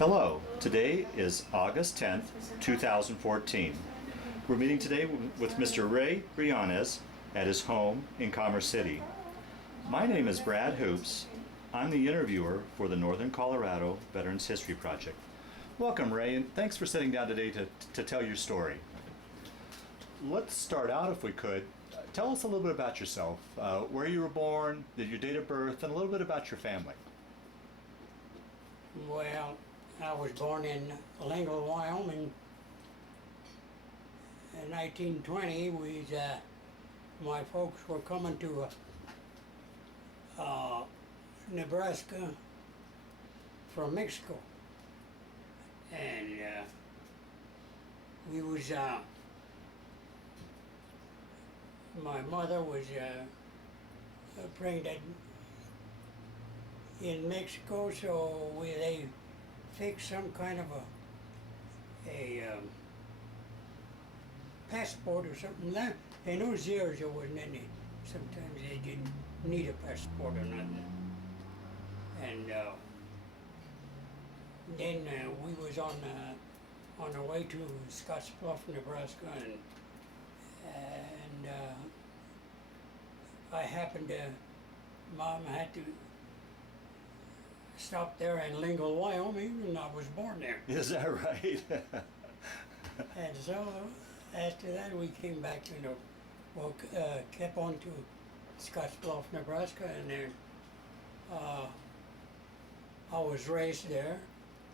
Hello, today is August 10th, 2014. We're meeting today with Mr. Ray Brionez at his home in Commerce City. My name is Brad Hoops. I'm the interviewer for the Northern Colorado Veterans History Project. Welcome, Ray, and thanks for sitting down today to tell your story. Let's start out, if we could. Tell us a little bit about yourself, where you were born, your date of birth, and a little bit about your family. Well, I was born in Lingle, Wyoming in 1920. My folks were coming to Nebraska from Mexico, and we was my mother was pregnant in Mexico, so they fixed some kind of a passport or something. In those years there wasn't any. Sometimes they didn't need a passport or nothing. And then we was on our way to Scottsbluff, Nebraska, and I happened to, Mom had to stop there in Lingle, Wyoming, and I was born there. Is that right? And so after that we came back, kept on to Scottsbluff, Nebraska, and then I was raised there.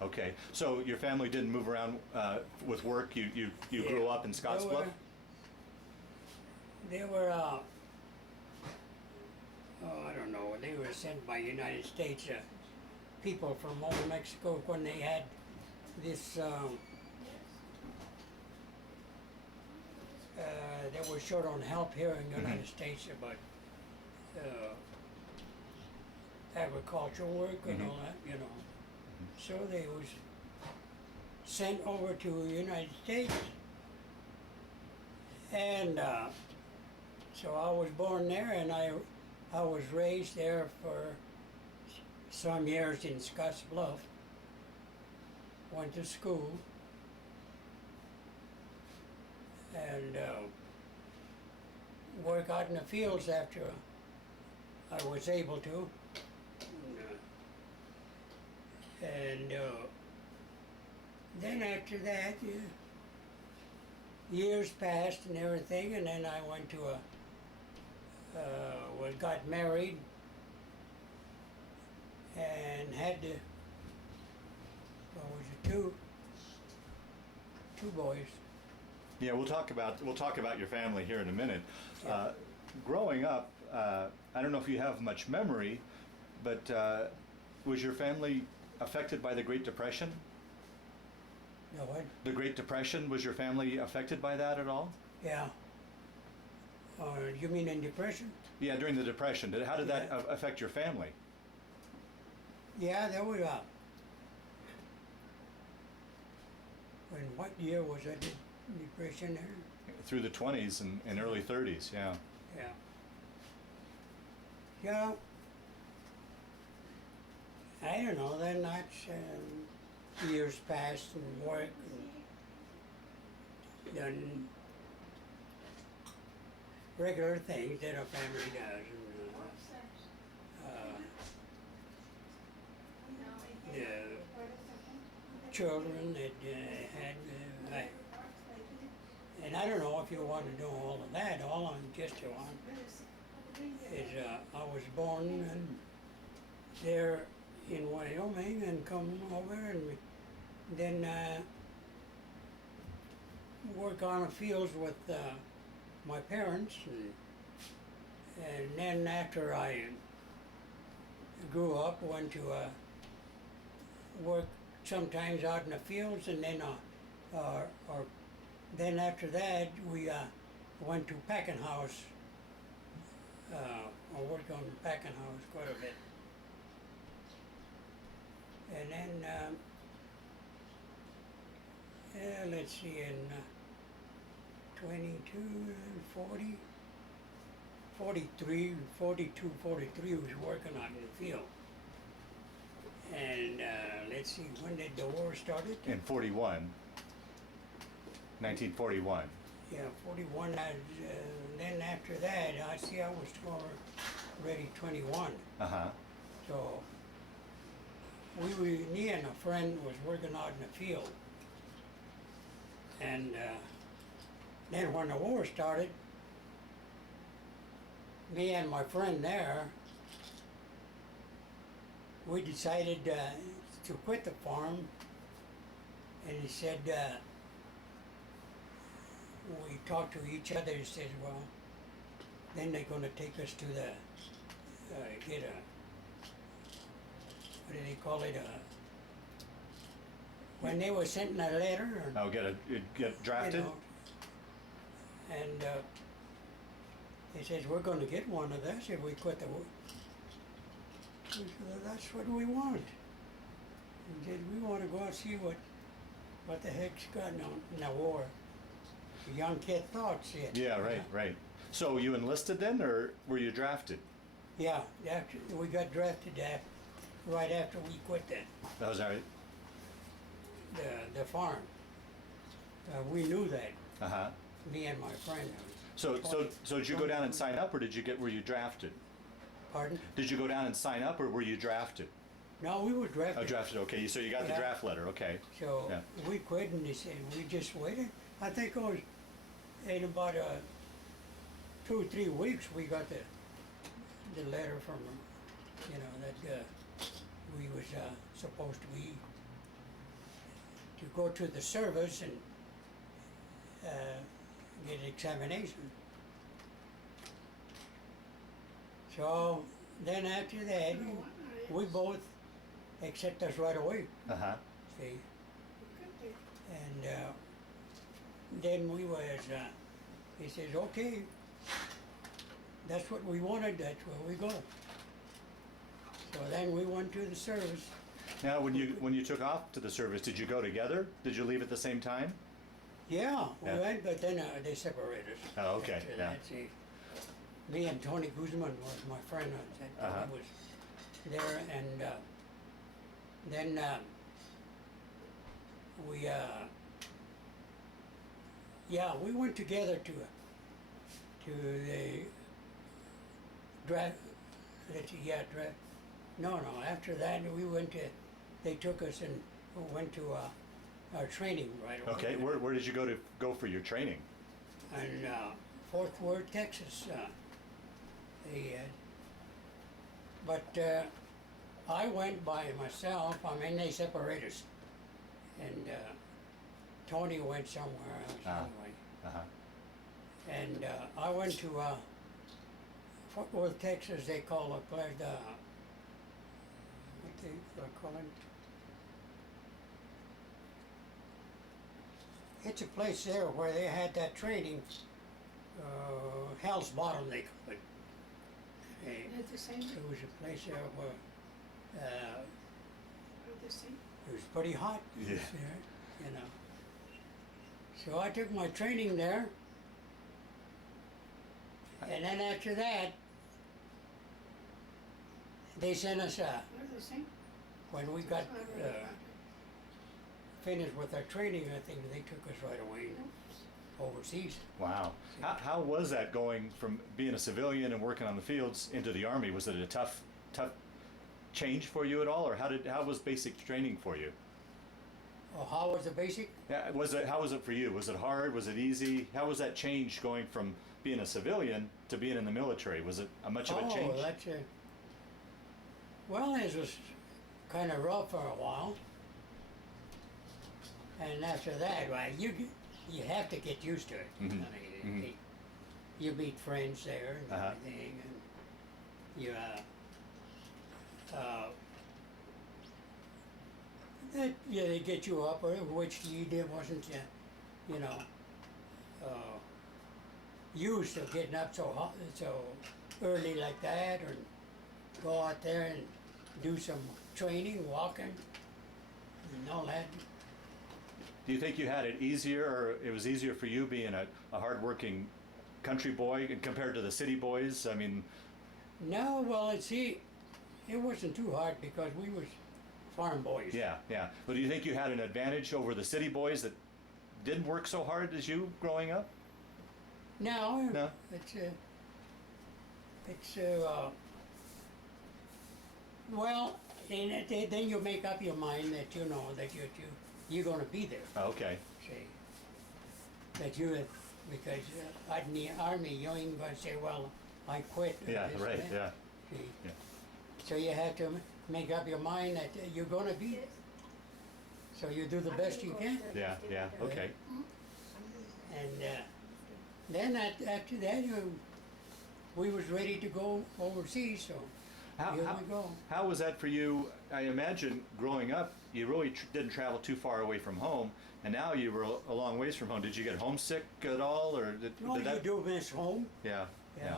Okay, so your family didn't move around with work. You grew up in Scottsbluff? They were I don't know, they were sent by United States people from old Mexico when they had this, they were short on help here in the United States about agricultural work and all that, So they was sent over to the United States, and so I was born there, and I was raised there for some years in Scottsbluff. Went to school, and work out in the fields after I was able to. And then after that, years passed and everything, and then I went to got married and had two boys. Yeah, we'll talk about your family here in a minute. Yeah. Growing up, I don't know if you have much memory, but was your family affected by the Great Depression? No, what? The Great Depression, was your family affected by that at all? Yeah. You mean in Depression? Yeah, during the Depression. How did that affect your family? Yeah, there was when what year was that Depression there? Through the 20s and early 30s, yeah. Yeah. Yeah. I don't know, then that's years passed and work and done regular things that a family does. And, the children that had, and I don't know if you want to know all of that. All I'm just on is I was born there in Wyoming and come over and then work on the fields with my parents, and then after I grew up, went to work sometimes out in the fields, and then then after that we went to packing house. I worked on the packing house quite a bit, and then let's see, in 22, 40, 43, 42, 43 was working out in the field. And let's see, when did the war started? In 41. 1941. Yeah, 41. Then after that, I see I was already 21. Uh-huh. So me and a friend was working out in the field. And then when the war started, me and my friend there, we decided to quit the farm. And he said, we talked to each other, he said, well, then they're going to take us to the, get a, what do they call it, when they were sending a letter. Or, Oh, get drafted? you know, and he says, we're going to get one of those if we quit the war. We said, well, that's what we want. He said, we want to go and see what the heck's going on in the war. The young kid thought, shit. Yeah, right, right. So you enlisted then, or were you drafted? Yeah, after we got drafted right after we quit That was all right. the farm. We knew that, Uh-huh. me and my friend. So did you go down and sign up, or were you drafted? Pardon? Did you go down and sign up, or were you drafted? No, we were drafted. Oh, drafted, okay, so you got the Yeah. draft letter, okay. So Yeah. we quit, and they said we just waited. I think it was in about 2 or 3 weeks we got the letter from them, you know, that we was supposed to go to the service and get an examination. So then after that, we both accept us right away. Uh-huh. See, and then we was, he says, okay, that's what we wanted, that's where we go. So then we went to the service. Now, when you took off to the service, did you go together? Did you leave at the same time? Yeah, we Yeah. went, but then they separated us. Oh, okay, After yeah. that, see, me and Tony Guzman was my friend that Uh-huh. was there, and then we went together to the draft. Draft. No, after that they took us and went to our training right away. Okay, where did you go for your training? In Fort Worth, Texas. But I went by myself. I mean, they separated us, and Tony went somewhere else anyway. Uh-huh. And I went to Fort Worth, Texas. They call it what they call it. It's a place there where they had that training. Hell's Bottom, they call it. It's the same. It was a place there where The same. it was pretty hot Yeah. there, you know. So I took my training there, and then after that, they sent us They're the same. when we got finished with our training. I think they took us right away overseas. Wow. How was that going from being a civilian and working on the fields into the Army? Was it a tough change for you at all, or how was basic training for you? Oh, how was the basic? Yeah, how was it for you? Was it hard? Was it easy? How was that change going from being a civilian to being in the military? Was it much of a change? Oh, that's well, it was kind of rough for a while, and after that, well, you have to get used to it. Mhm. I mean, Mhm. you meet friends there and Uh-huh. everything, and you they get you up, which you wasn't used to getting up so early like that, or go out there and do some training, walking, and all that. Do you think you had it easier, or it was easier for you being a hard-working country boy compared to the city boys? I mean, No, well, it wasn't too hard because farm boys. Yeah, yeah. But do you think you had an advantage over the city boys that didn't work so hard as you growing up? No, No? well, then you make up your mind that you know that you're going to be there. Okay. See, that because in the army you ain't going to say, well, I quit. or Yeah, this or right, that. yeah. See? Yeah. So you have to make up your mind that you're going to be there. So you do the best you can. Yeah, yeah, okay. And then after that, we was ready to go overseas, so here we go. How was that for you? I imagine growing up, you really didn't travel too far away from home, and now you were a long ways from home. Did you get homesick at all, or No, did that? you do miss home, Yeah, yeah.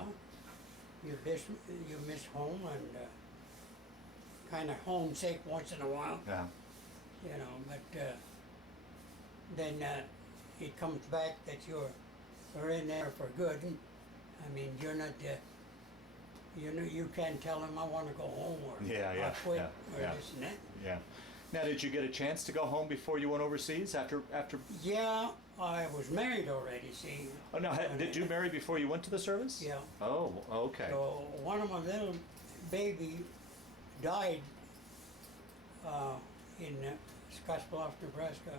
You miss home and kind of homesick once in a while, yeah, you know. But then it comes back that you're in there for good. I mean, you're not. You can't tell them I want to go home or Yeah, yeah, I quit yeah, or yeah. this and that. yeah. Now, did you get a chance to go home before you went overseas? After? Yeah, I was married already. See. Oh no! Did you marry before you went to the service? Yeah. Oh, okay. So one of my little baby died in Scottsbluff, Nebraska.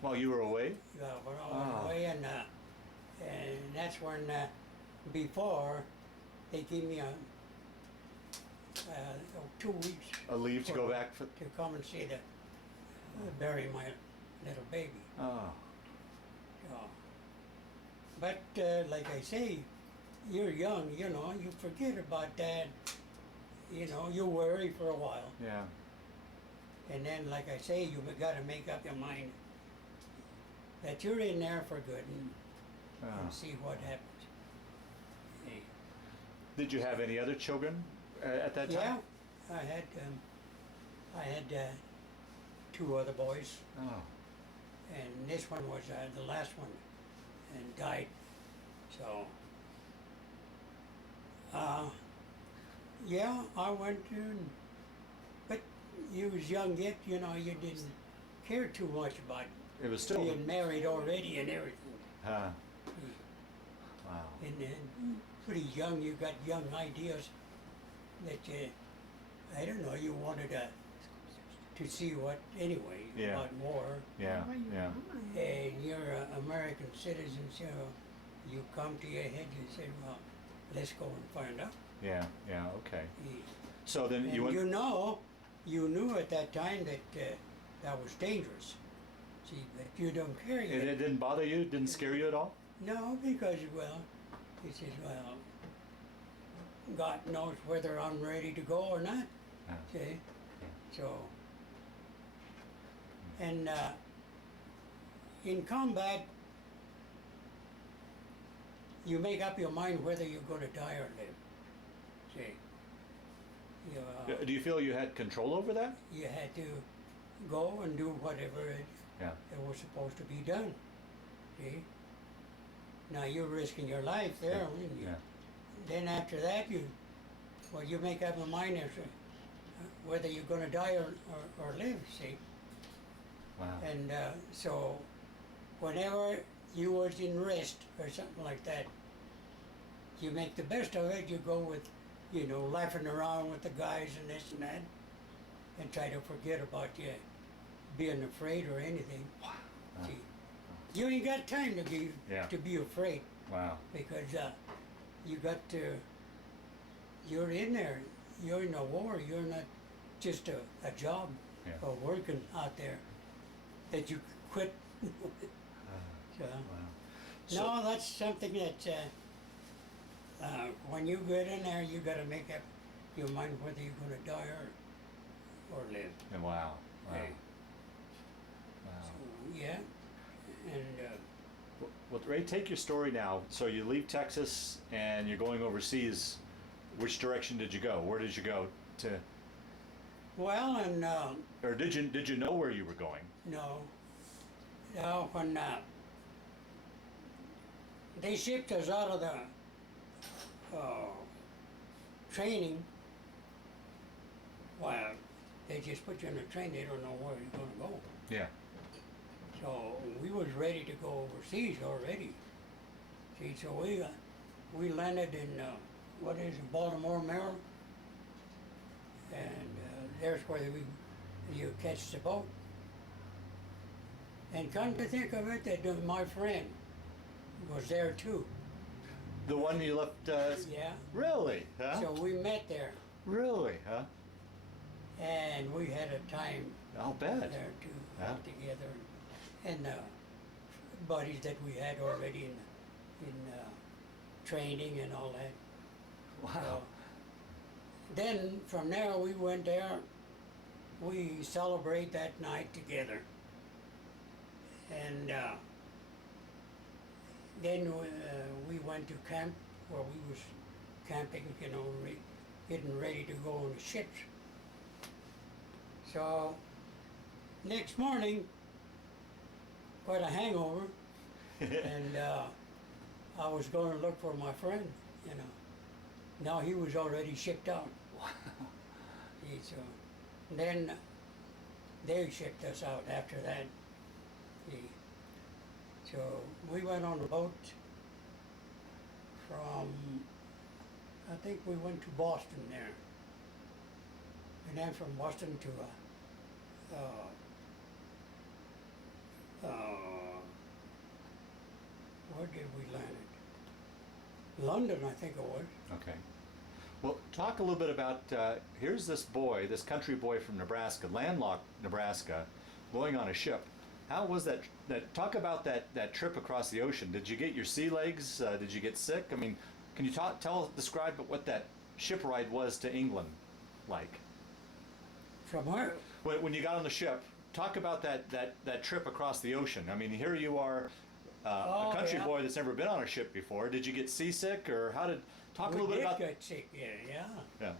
While you were away? Yeah, when I Ah. was away, and that's when before they gave me 2 weeks A leave to go back for? to come and see bury my little baby. Oh, So, but like I say, you're young, you know, you forget about that. You know, you worry for a while, yeah. and then, like I say, you got to make up your mind that you're in there for good Oh. and see what happens. Hey. Did you have any other children at that Yeah, time? I had 2 other boys, Oh, and this one was the last one, and died. So, yeah, I went to, but you was young yet, you know, you didn't care too much about it was still. being married already and everything. Huh. Wow. And then pretty young, you got young ideas that I don't know, you wanted to see what, anyway, Yeah. about war. Yeah, yeah. And you're an American citizen, so you come to your head, you say, well, let's go and find out. Yeah, yeah, okay. Yeah. So then And you went. you knew at that time that that was dangerous. See, but you don't care It yet. didn't bother you? Didn't scare you at all? No, because, well, he says, well, God knows whether I'm ready to go or not. Yeah. See? So, and in combat, you make up your mind whether you're going to die or live. See? Do you feel you had control over that? You had to go and do whatever Yeah. it was supposed to be done. See? Now you're risking your life there. Yeah. And Yeah. then after that, you make up your mind as to whether you're going to die or live. See? Wow. And so, whenever you was in rest or something like that, you make the best of it. You go with, you know, laughing around with the guys and this and that, and try to forget about you being afraid or anything. Wow. See, you ain't got time to be Yeah. afraid Wow. because you got to. You're in there. You're in a war. You're not just a job Yeah. or working out there that you quit. So, Wow. So, no, that's something that when you get in there, you got to make up your mind whether you're going to die or live. wow. Wow. Hey. Wow. So, yeah, and Well, Ray, take your story now. So you leave Texas and you're going overseas. Which direction did you go? Where did you go to? well, and Or did you know where you were going? no, when they shipped us out of the training, well, they just put you on a train, they don't know where you're gonna go. Yeah. So we was ready to go overseas already. See, so we landed in, what is it, Baltimore, Maryland? And there's where you catch the boat. And come to think of it, that my friend was there too. The one you left. Yeah. Really? Huh? So we met there, Really? Huh? and we had a time I'll bet. there too, Yeah. together, and buddies that we had already in training and all that. Wow. So, then from there we went there. We celebrate that night together, and then we went to camp where we was camping, you know, getting ready to go on the ships. So next morning, got a hangover, and I was going to look for my friend, you know. Now he was already shipped out. Wow. So then they shipped us out after that. So we went on the boat from, I think we went to Boston there. And then from Boston to where did we land it? London, I think it was. Okay. Well, talk a little bit about, here's this boy, this country boy from Nebraska, landlocked Nebraska, going on a ship. How was that? Talk about that trip across the ocean. Did you get your sea legs? Did you get sick? I mean, can you describe what that ship ride was to England like? From where? When you got on the ship, talk about that trip across the ocean. I mean, here you are, a country yeah. boy that's never been on a ship before. Did you get seasick, or how did? Talk a little bit about. We did get sick, yeah. Yeah.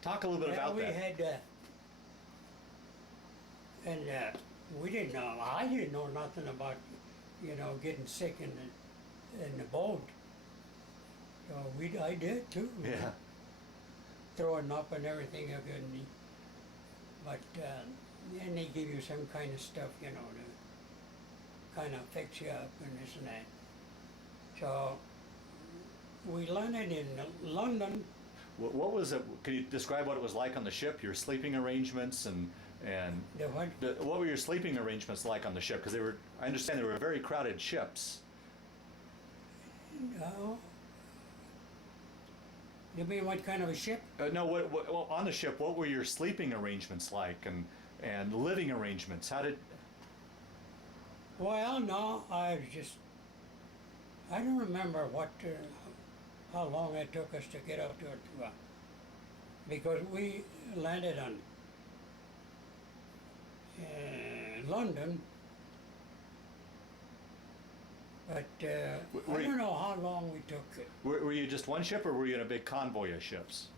Talk a little bit about we that. had, and we didn't know. I didn't know nothing about, you know, getting sick in the boat. So I did too. Yeah. Throwing up and everything. I couldn't. But then they give you some kind of stuff, you know, to kind of fix you up and this and that. So we landed in London. What was it? Can you describe what it was like on the ship? Your sleeping arrangements and The what? what were your sleeping arrangements like on the ship? Because I understand they were very crowded ships. No. You mean what kind of a ship? No, well, on the ship, what were your sleeping arrangements like, and living arrangements? How did? Well, no, I don't remember how long it took us to get up to it, because we landed on London, but I don't know how long we took it. Were you just one ship, or were you in a big convoy of ships?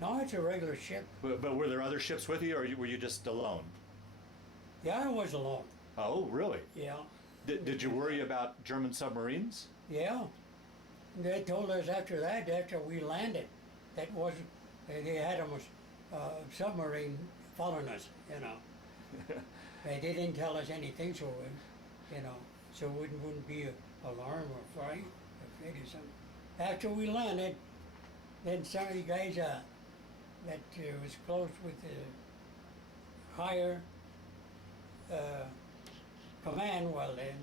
No, it's a regular ship. But were there other ships with you, or were you just alone? Yeah, I was alone. Oh, really? Yeah. Did you worry about German submarines? Yeah. They told us after we landed, they had a submarine following us, you know. They didn't tell us anything, so, you know, so it wouldn't be an alarm or fright or something. After we landed, then some of the guys that was close with the higher command, well, then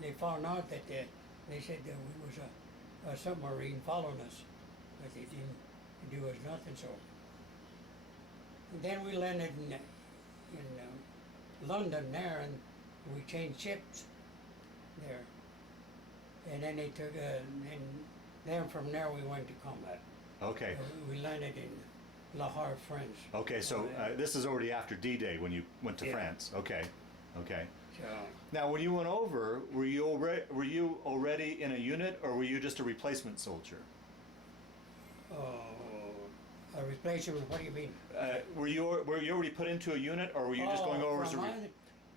they found out that they said that we was a submarine following us, but they didn't do us nothing. So and then we landed in London there, and we changed ships there, and then they took and then from there we went to combat. Okay. We landed in Havre, France. Okay, so this is already after D-Day when you went to France. Okay, okay. So Now, when you went over, were you already in a unit, or were you just a replacement soldier? a replacement. What do you mean? Were you already put into a unit, or were you just going over as a?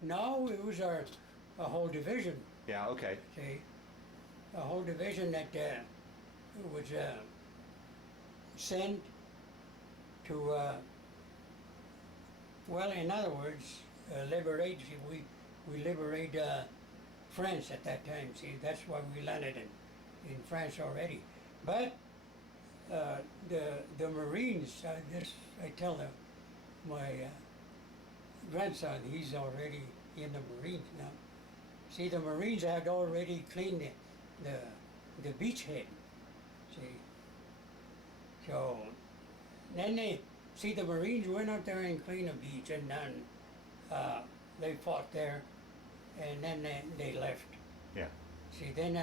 No, it was a whole division. Yeah. Okay. See, a whole division that was sent to Well, in other words, liberate. See, we liberate France at that time. See, that's why we landed in France already. But the Marines. This I tell them, my grandson. He's already in the Marines now. See, the Marines had already cleaned the beachhead. See, so then the Marines went out there and cleaned the beach, and then they fought there, and then they left. Yeah. See, then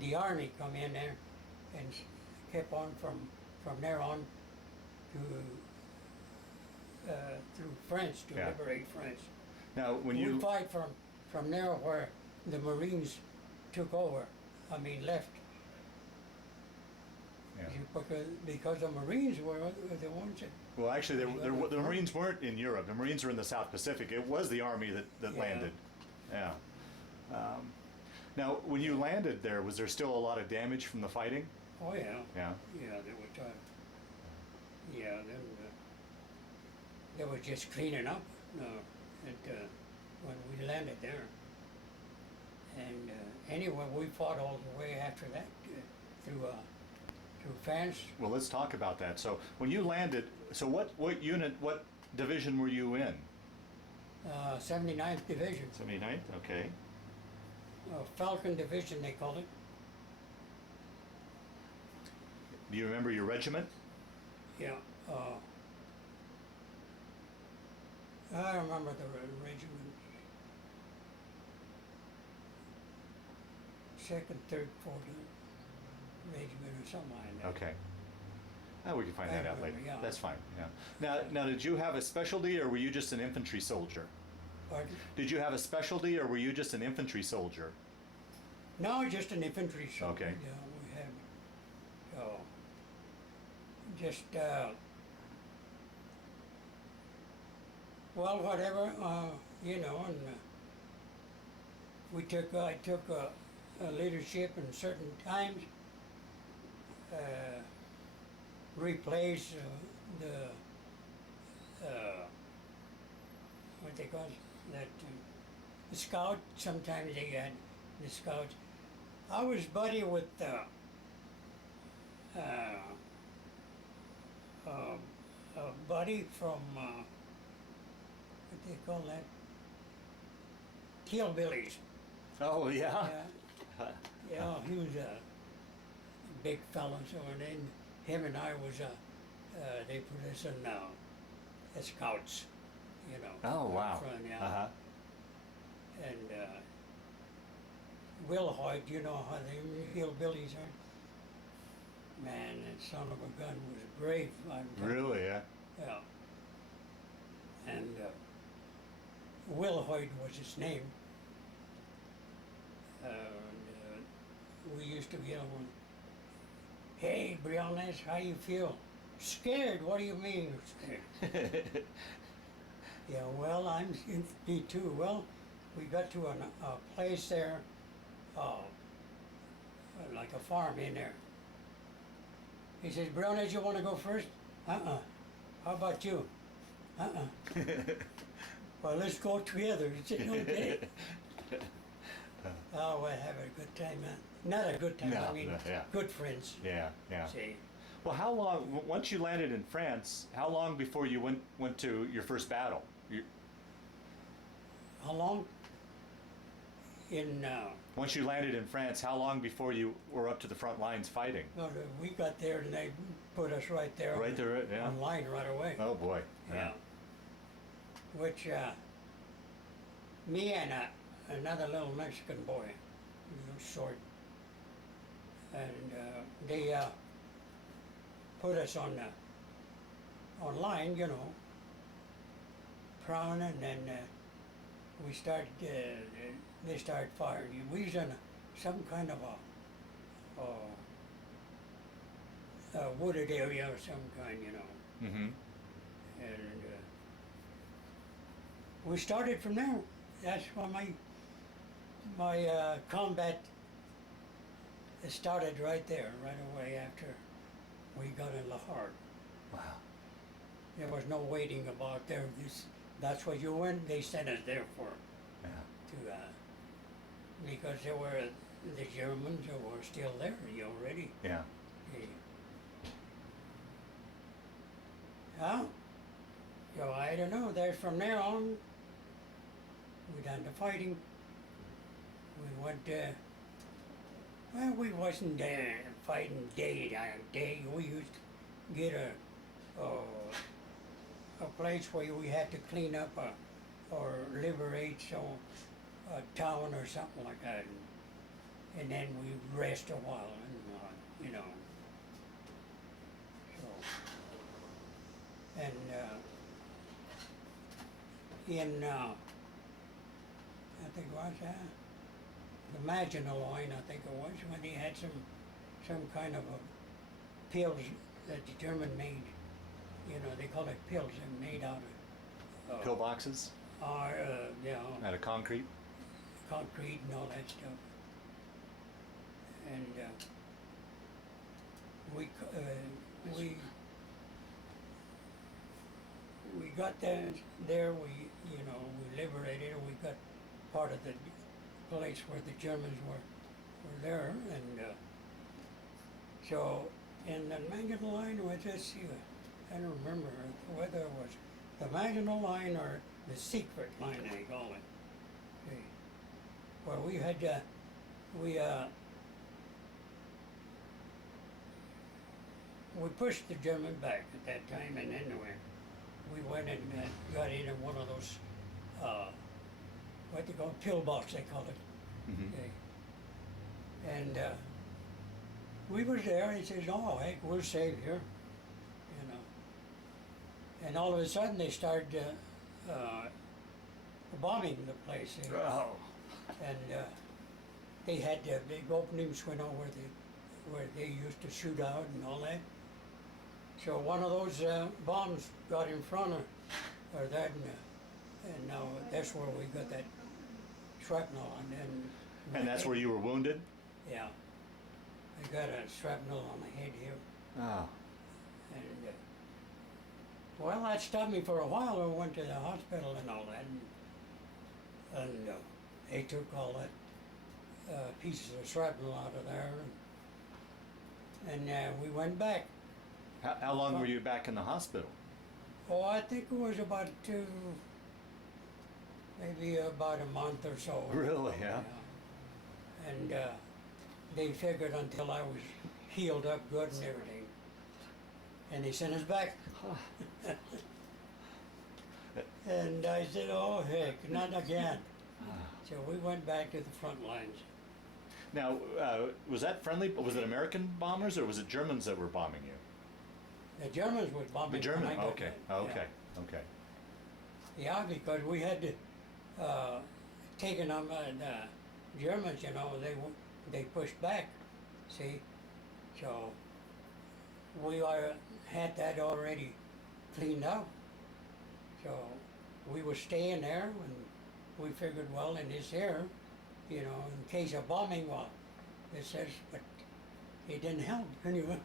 the Army come in there and kept on from there on to through France to Yeah. liberate France. Now, when We you fight from there where the Marines took over. I mean, left. yeah. Because the Marines were the ones that. Well, actually, the Marines weren't in Europe. The Marines were in the South Pacific. It was the Army that Yeah. landed. Yeah. Now, when you landed there, was there still a lot of damage from the fighting? Oh yeah. Yeah. Yeah, they were. Yeah, then they were just cleaning up. When we landed there. And anyway, we fought all the way after that through France. Well, let's talk about that. So, when you landed, so what unit, what division were you in? 79th Division, 79th. Okay. Falcon Division they called it. Do you remember your regiment? Yeah. I remember the regiment. Second, third, fourth regiment or something like that. Okay. We can find I that out remember, later. yeah. That's fine. Yeah. Now, did you have a specialty, or were you just an infantry soldier? Pardon? Did you have a specialty, or were you just an infantry soldier? No, just an infantry soldier. Okay. Yeah, we had. Just well, whatever, you know, and I took leadership in certain times. Replace what they call that the scout. Sometimes they had the scouts. I was buddy with a buddy from what they call that hillbillies. Oh, yeah. Yeah, he was a big fella. So and then him and I was they put us in as scouts, you know. Oh, wow. Front, yeah. Uh-huh. And Will Hoyt, you know how the hillbillies are. Man, that son of a gun was brave. I'm telling you. Really? Yeah. Yeah. And Will Hoyt was his name. We used to get on, hey, Brionez, how you feel? Scared? What do you mean scared? Yeah, well, I'm me too. Well, we got to a place there, like a farm in there. He says, Brionez, you want to go first? Uh-uh. How about you? Uh-uh. Well, let's go together. He said, okay. Oh, we'll have a good time, man. Not a good time, No, I mean, yeah. good friends. Yeah, yeah. See, Well, how long, once you landed in France, how long before you went to your first battle? how long? In, Once you landed in France, how long before you were up to the front lines fighting? no, we got there and they put us right there. Right there, yeah. On line right away. Oh, boy. Yeah. Which, me and another little Mexican boy, short, and they put us on line, you know, prowling, and then we started. They started firing. We was in some kind of a wooded area of some kind, you know. Mm-hmm. And we started from there. That's when my combat started right there, right away after we got in Havre. Wow. There was no waiting about there. That's what you went. They sent us there for Yeah. to because there were the Germans who were still there already. Yeah. Yeah. So I don't know. There's from there on, we done the fighting. We went. Well, we wasn't fighting day to day. We used to get a place where we had to clean up or liberate a town or something like that, and then we rest a while, and you know. So, and in I think it was the Maginot Line, I think it was, when they had some kind of a pills that the German made. You know, they call it pills. They're made out of Pill boxes you know, out of concrete. concrete and all that stuff. And we got there. We liberated, and we got part of the place where the Germans were there, and so in the Maginot Line was this. I don't remember whether it was the Maginot Line or the secret line they call it. Okay. Well, we had we pushed the German back at that time, and then we went and got in one of those what they call pillbox, they call it. Mm-hmm. Okay. And we was there. He says, "Oh, heck, we're safe here," you know. And all of a sudden, they started bombing the place. Oh. And they had big openings where they used to shoot out and all that. So one of those bombs got in front of that, and now that's where we got that shrapnel. And that's where you were wounded? Yeah. I got a shrapnel on my head here. Oh. And well, that stopped me for a while. I went to the hospital and all that, and they took all that pieces of shrapnel out of there, and we went back. How long were you back in the hospital? Oh, I think it was about maybe about a month or so. Really, yeah? And they figured until I was healed up good and everything, and they sent us back. And I said, "Oh heck, not again." So we went back to the front lines. Now, was that friendly? Was it American bombers or was it Germans that were bombing you? The Germans was bombing. The German. when I got Okay. there. Okay. Okay. Yeah, because we had to taken them. The Germans, you know, they pushed back. See, so we had that already cleaned up. So we were staying there, and we figured, well, in this here, you know, in case of bombing, well, it says, but it didn't help anyway.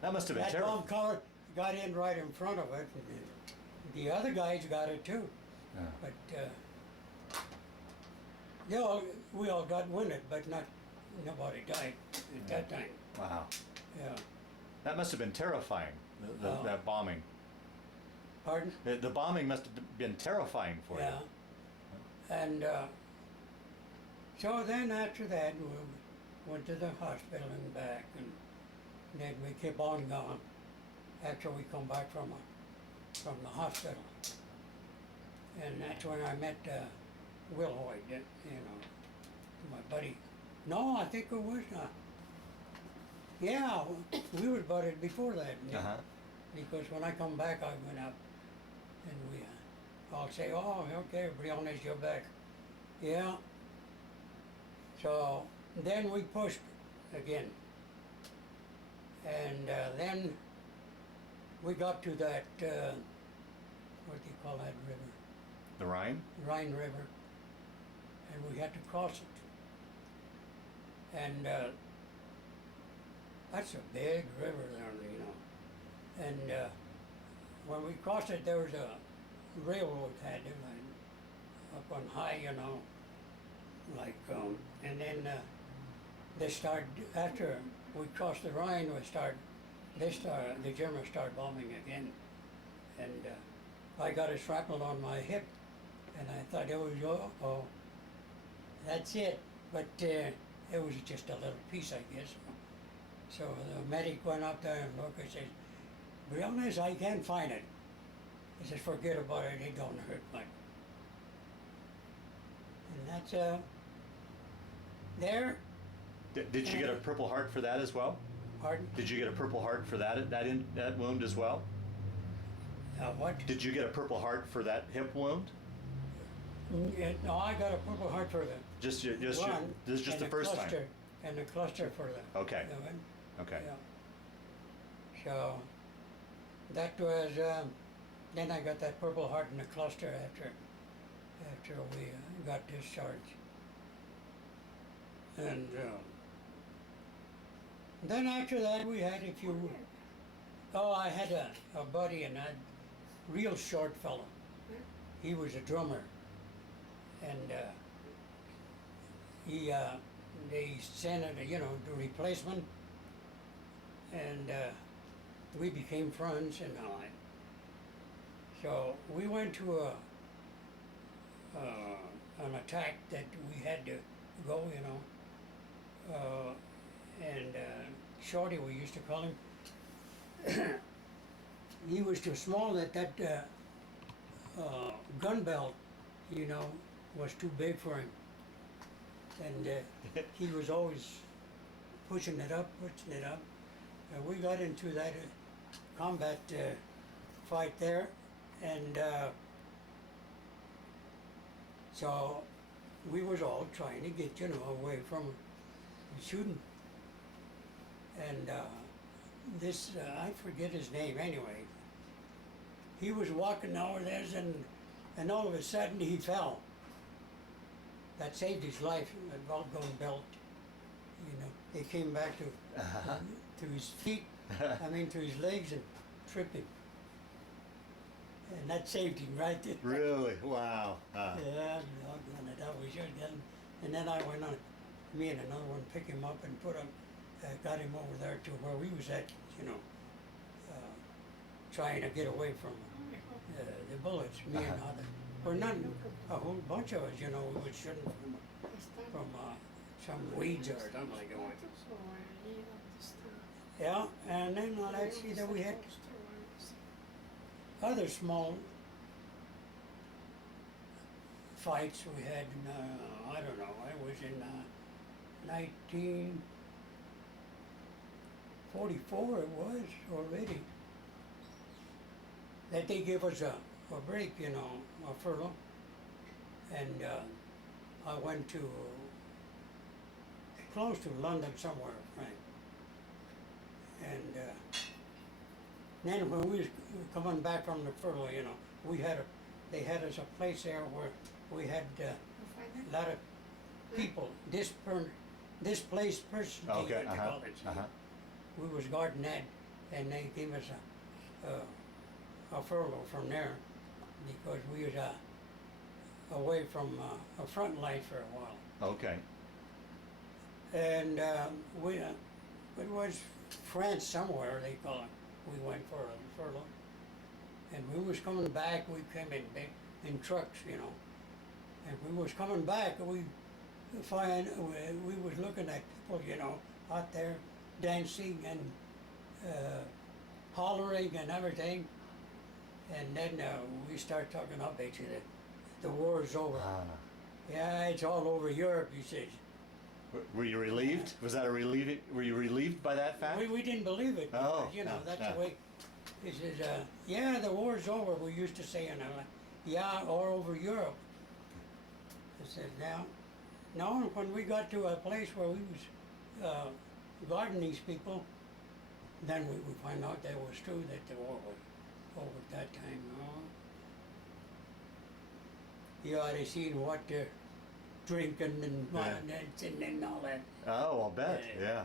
That must have been That terrible. bomb car got in right in front of it, and the other guys got it too. Yeah. But you know, we all got wounded, but nobody died at that time. Wow. Yeah. That must have been terrifying. Oh. That bombing. Pardon? The bombing must have been terrifying for Yeah. you. And so then after that, we went to the hospital and back, and then we kept on going after we come back from the hospital. And that's when I met Will Hoyt, you know, my buddy. No, I think it was not. Yeah, we was buddied before that. Uh-huh. Because when I come back, I went up, and we all say, "Oh, okay, Brionez, you're back." Yeah. So then we pushed again, and then we got to that what do you call that river? The Rhine? Rhine River, and we had to cross it. And that's a big river there, you know. And when we crossed it, there was a railroad had it up on high, you know, like, and then they started, after we crossed the Rhine, the Germans started bombing again. And I got a shrapnel on my hip, and I thought it was, oh, that's it. But it was just a little piece, I guess. So the medic went up there and looked and says, Brionez, I can't find it. He says, forget about it, it don't hurt much. And that's there. Did you get a Purple Heart for that as well? Pardon? Did you get a Purple Heart for that wound as well? What? Did you get a Purple Heart for that hip wound? No, I got a Purple Heart for the This is just and the first time. And the cluster for the Okay. the one. Okay. Yeah. So that was then I got that Purple Heart in the cluster after we got discharged. And then after that we had a few. Oh, I had a buddy, and a real short fellow. He was a drummer, and they sent it, the replacement, and we became friends and all that. So we went to an attack that we had to go, and Shorty, we used to call him. He was too small that gun belt, was too big for him. And he was always pushing it up. And we got into that combat fight there. And so we was all trying to get, away from the shooting. And this, I forget his name anyway. He was walking over there and all of a sudden he fell. That saved his life, that Beligum belt. It came back to his feet, to his legs and tripped him. And that saved him right there. Really? Wow. Yeah, that was good. And then I went on, me and another one picked him up and got him over there to where we was at, trying to get away from the bullets. Me and a whole bunch of us, we were shooting from some weeds or something like that. Yeah, and then let's see that we had other small fights we had in, I don't know, I was in 1944 it was already, that they gave us a break, a furlough, and I went to close to London somewhere, right? And then when we was coming back from the furlough, they had us a place there where we had a lot of people, displaced persons, Okay. they call it. We was guarding that, and they gave us a furlough from there because we was away from a front line for a while. Okay. And it was France somewhere, they call it. We went for a furlough. And we was coming back, we came in trucks, And we was coming back, we was looking at people, out there dancing and hollering and everything. And then we start talking up at you that the war's over. Yeah, it's all over Europe, he says. Were you relieved? Was that were you relieved by that fact? We didn't believe it. Because, that's the way. He says, yeah, the war's over, we used to say, and I'm like, yeah, all over Europe. I said, no, when we got to a place where we was guarding these people, then we find out that it was true that the war was over at that time. You ought to seen what they're drinking and dancing and all that. Oh, I'll bet. Yeah.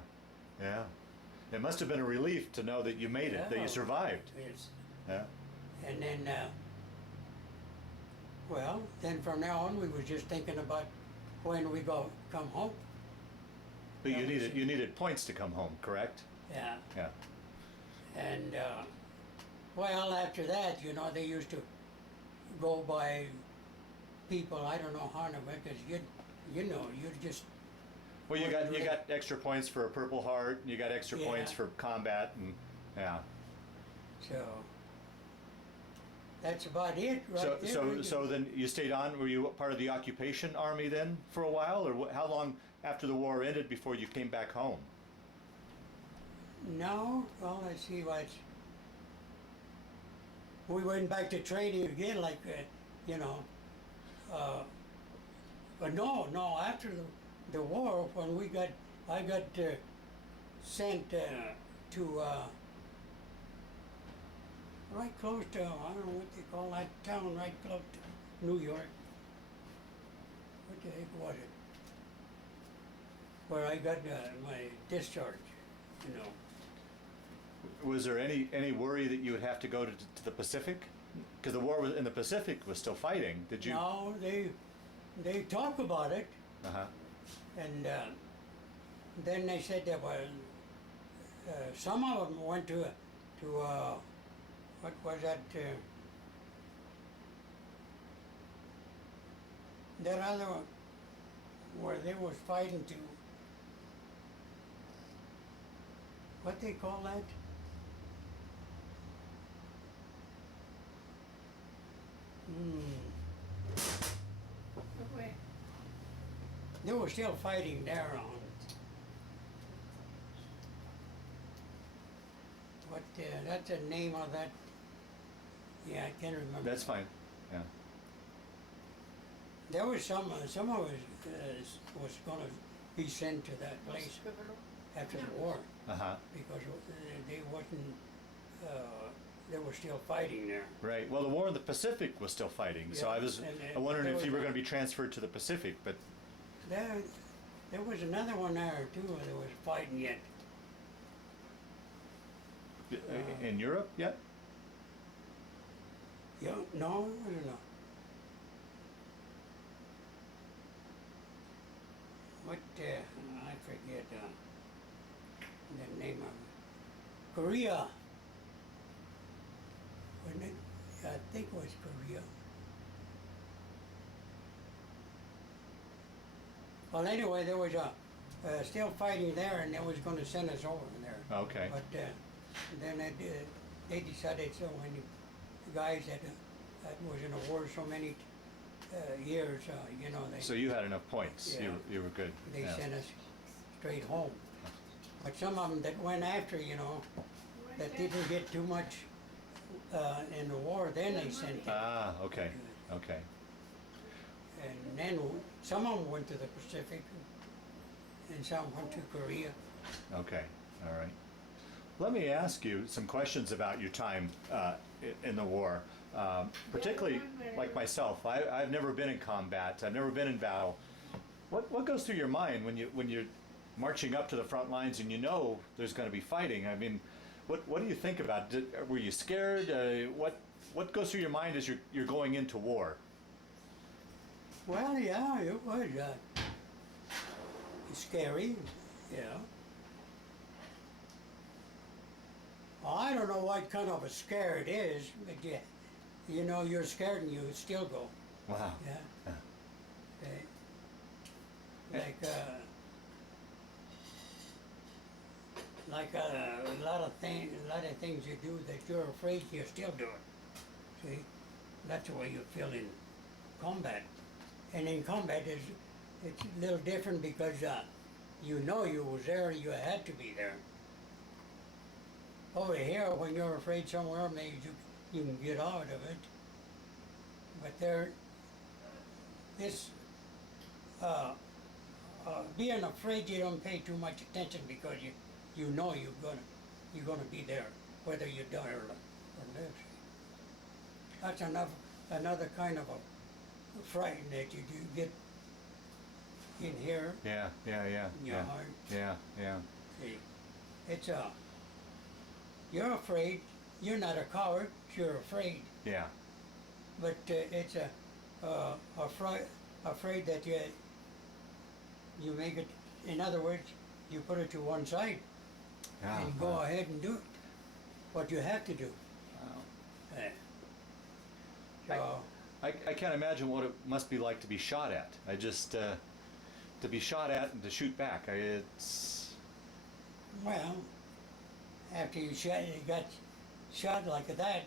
It must have been a relief to know that you made it, that you survived. Yes. Yeah. And then, well, then from now on, we was just thinking about when we come home. But you That was needed, you needed points to come home, correct? Yeah. Yeah. And, well, after that, you know, they used to go by people, I don't know how to, because you know, you just, Well, you Well, got extra points for a Purple Heart, and you got extra Yeah. points for combat, and yeah. so, that's about it right So there. so then you stayed on. Were you part of the occupation army then for a while, or how long after the war ended before you came back home? No, well, let's see what's. We went back to training again, like, you know, but no, after the war, when I got sent to right close to, I don't know what they call that town, right close to New York. What the heck was it? Where I got my discharge, you know. Was there any worry that you would have to go to the Pacific? Because the war was in the Pacific was still fighting. Did you? No, they talk about it, Uh-huh. and then they said that some of them went to what was that? That other one where they was fighting to what they call that? Where? They were still fighting there on. What? That's the name of that. Yeah, I can't remember. That's fine. Yeah. There was some of us was going to be sent to that place after the war Uh-huh. because they wasn't. They were still fighting there. Right. Well, the war in the Pacific was still fighting, so Yeah, I was and, I wondered there if you was were a- going to be transferred to the Pacific, but There was another one there too that was fighting yet. in Europe yet? Yeah, no, I don't know. What, I forget the name of it. Korea. Wasn't it? I think it was Korea. Well, anyway, there was still fighting there, and they was going to send us over there. Okay. But then they decided, so when the guys that was in the war so many years, you know, So you had enough points. Yeah. You were good. they Yeah. sent us straight home. But some of them that went after, you know, that didn't get too much in the war, then they sent them. Ah, okay. Okay. And then some of them went to the Pacific, and some went to Korea. Okay, all right. Let me ask you some questions about your time in the war. Particularly, like myself, I've never been in combat. I've never been in battle. What goes through your mind when you're marching up to the front lines and you know there's going to be fighting? I mean, what do you think about? Were you scared? What goes through your mind as you're going into war? Well, yeah, it was scary, yeah. Well, I don't know what kind of a scare it is, but you know, you're scared and you still go. Wow. Yeah. Yeah. Okay. Like a lot of things you do that you're afraid you still do it. See, that's the way you feel in combat. And in combat, it's a little different because you know you was there, you had to be there. Over here, when you're afraid somewhere, maybe you can get out of it. But being afraid, you don't pay too much attention because you know you're gonna be there, whether you die or live. That's another kind of a frighten that you do get in here Yeah. Yeah. Yeah. in your Yeah. heart. Yeah. Yeah. See, it's you're afraid, you're not a coward, you're afraid. Yeah. But it's afraid that you make it, in other words, you put it to one side and go ahead and do it, what you have to do. Wow. So, I can't imagine what it must be like to be shot at. I just, to be shot at and to shoot back, it's... well, after you got shot like that,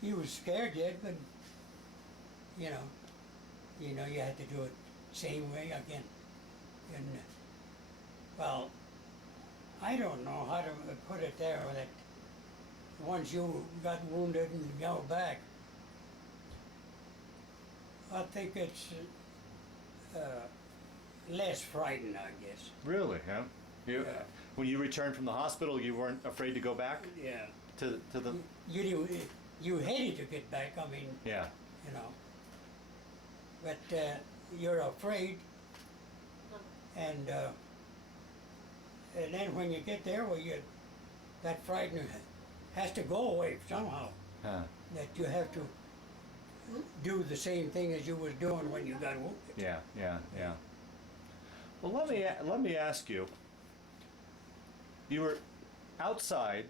you was scared yet, but you know, you had to do it same way again. And well, I don't know how to put it there. That once you got wounded and go back, I think it's less frightened, I guess. Really, huh? You, Yeah. When you returned from the hospital, you weren't afraid to go back Yeah. to the... You hated to get back. I mean, Yeah. you know. But you're afraid, and then when you get there, well, that frightened has to go away somehow. Huh. That you have to do the same thing as you was doing when you got wounded. Yeah, yeah, yeah. Well, let me ask you. You were outside,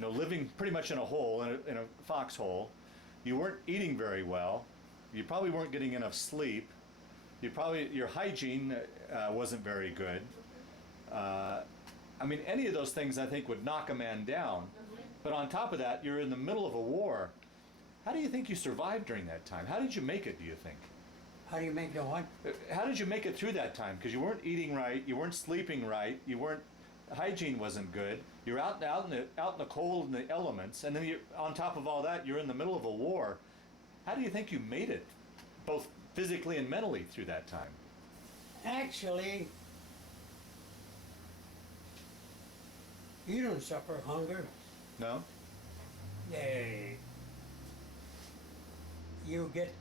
living pretty much in a hole, in a foxhole. You weren't eating very well. You probably weren't getting enough sleep. Your hygiene wasn't very good. I mean, any of those things I think would knock a man down. But on top of that, you're in the middle of a war. How do you think you survived during that time? How did you make it, do you think? How do you make the what? How did you make it through that time? Because you weren't eating right, you weren't sleeping right, hygiene wasn't good. You're out in the cold and the elements, and then on top of all that, you're in the middle of a war. How do you think you made it, both physically and mentally, through that time? Actually, you don't suffer hunger. No? You get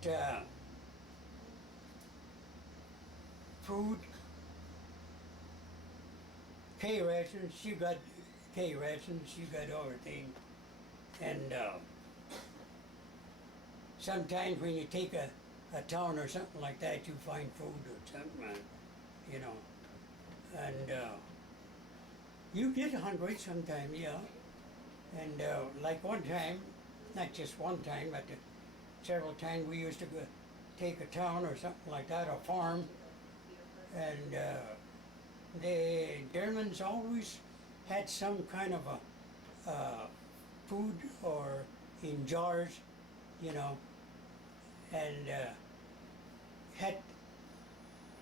food, K-rations, you got K-rations, you got everything. And sometimes when you take a town or something like that, you find food or something, and you get hungry sometimes, yeah. And like one time, not just one time, but several times we used to go take a town or something like that, a farm, and the Germans always had some kind of a food or in jars, and had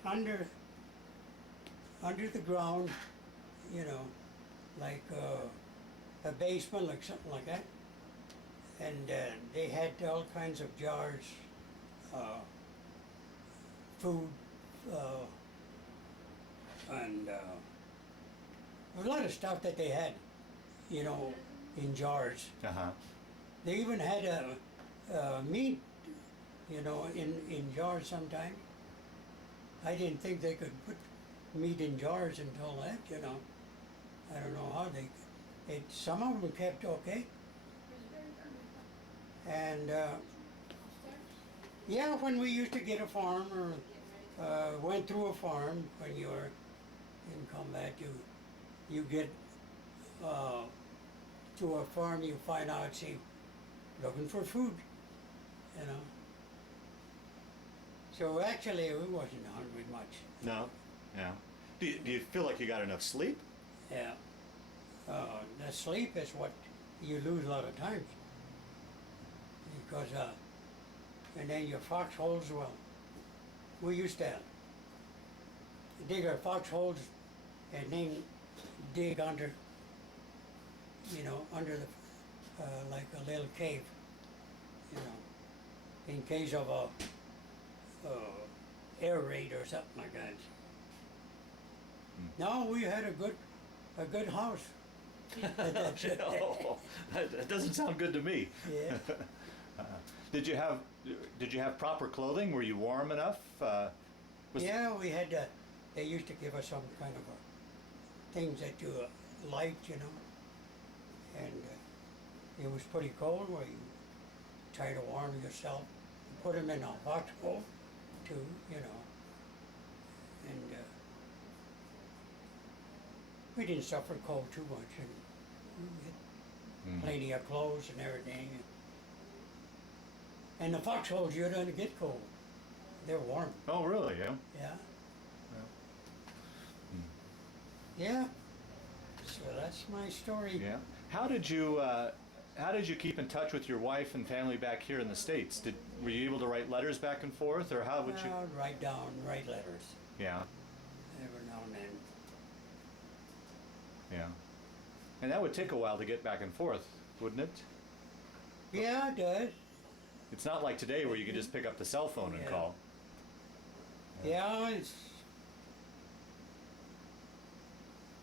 under the ground, like a basement, like something like that. And they had all kinds of jars, food, and a lot of stuff that they had, in jars. Uh-huh. They even had meat, in jars sometimes. I didn't think they could put meat in jars until that, I don't know how they could. Some of them kept okay. And yeah, when we used to get a farm or went through a farm, when you were in combat, you get to a farm, you find out, looking for food, So actually, we wasn't hungry much. No? Yeah. Do you feel like you got enough sleep? Yeah. The sleep is what you lose a lot of times. Because, and then your foxholes, well, we used to dig our foxholes and then dig under, under the, like a little cave, in case of a air raid or something like that. No, we had a good house. Oh, that doesn't sound good to me. Yeah. Did you have proper clothing? Were you warm enough? Yeah, we had. They used to give us some kind of things that you light, and it was pretty cold, where you try to warm yourself, put them in a foxhole too, you know, and we didn't suffer cold too much, and we had plenty of clothes and everything. And the foxholes, you don't get cold; they're warm. Oh, really? Yeah. Yeah. Yeah. So that's my story. Yeah. How did you keep in touch with your wife and family back here in the States? Were you able to write letters back and forth, or how would you? Write letters Yeah. every now and then. Yeah. And that would take a while to get back and forth, wouldn't it? Yeah, it does. It's not like today where you can just pick up the cell phone and Yeah. call. Yeah, it's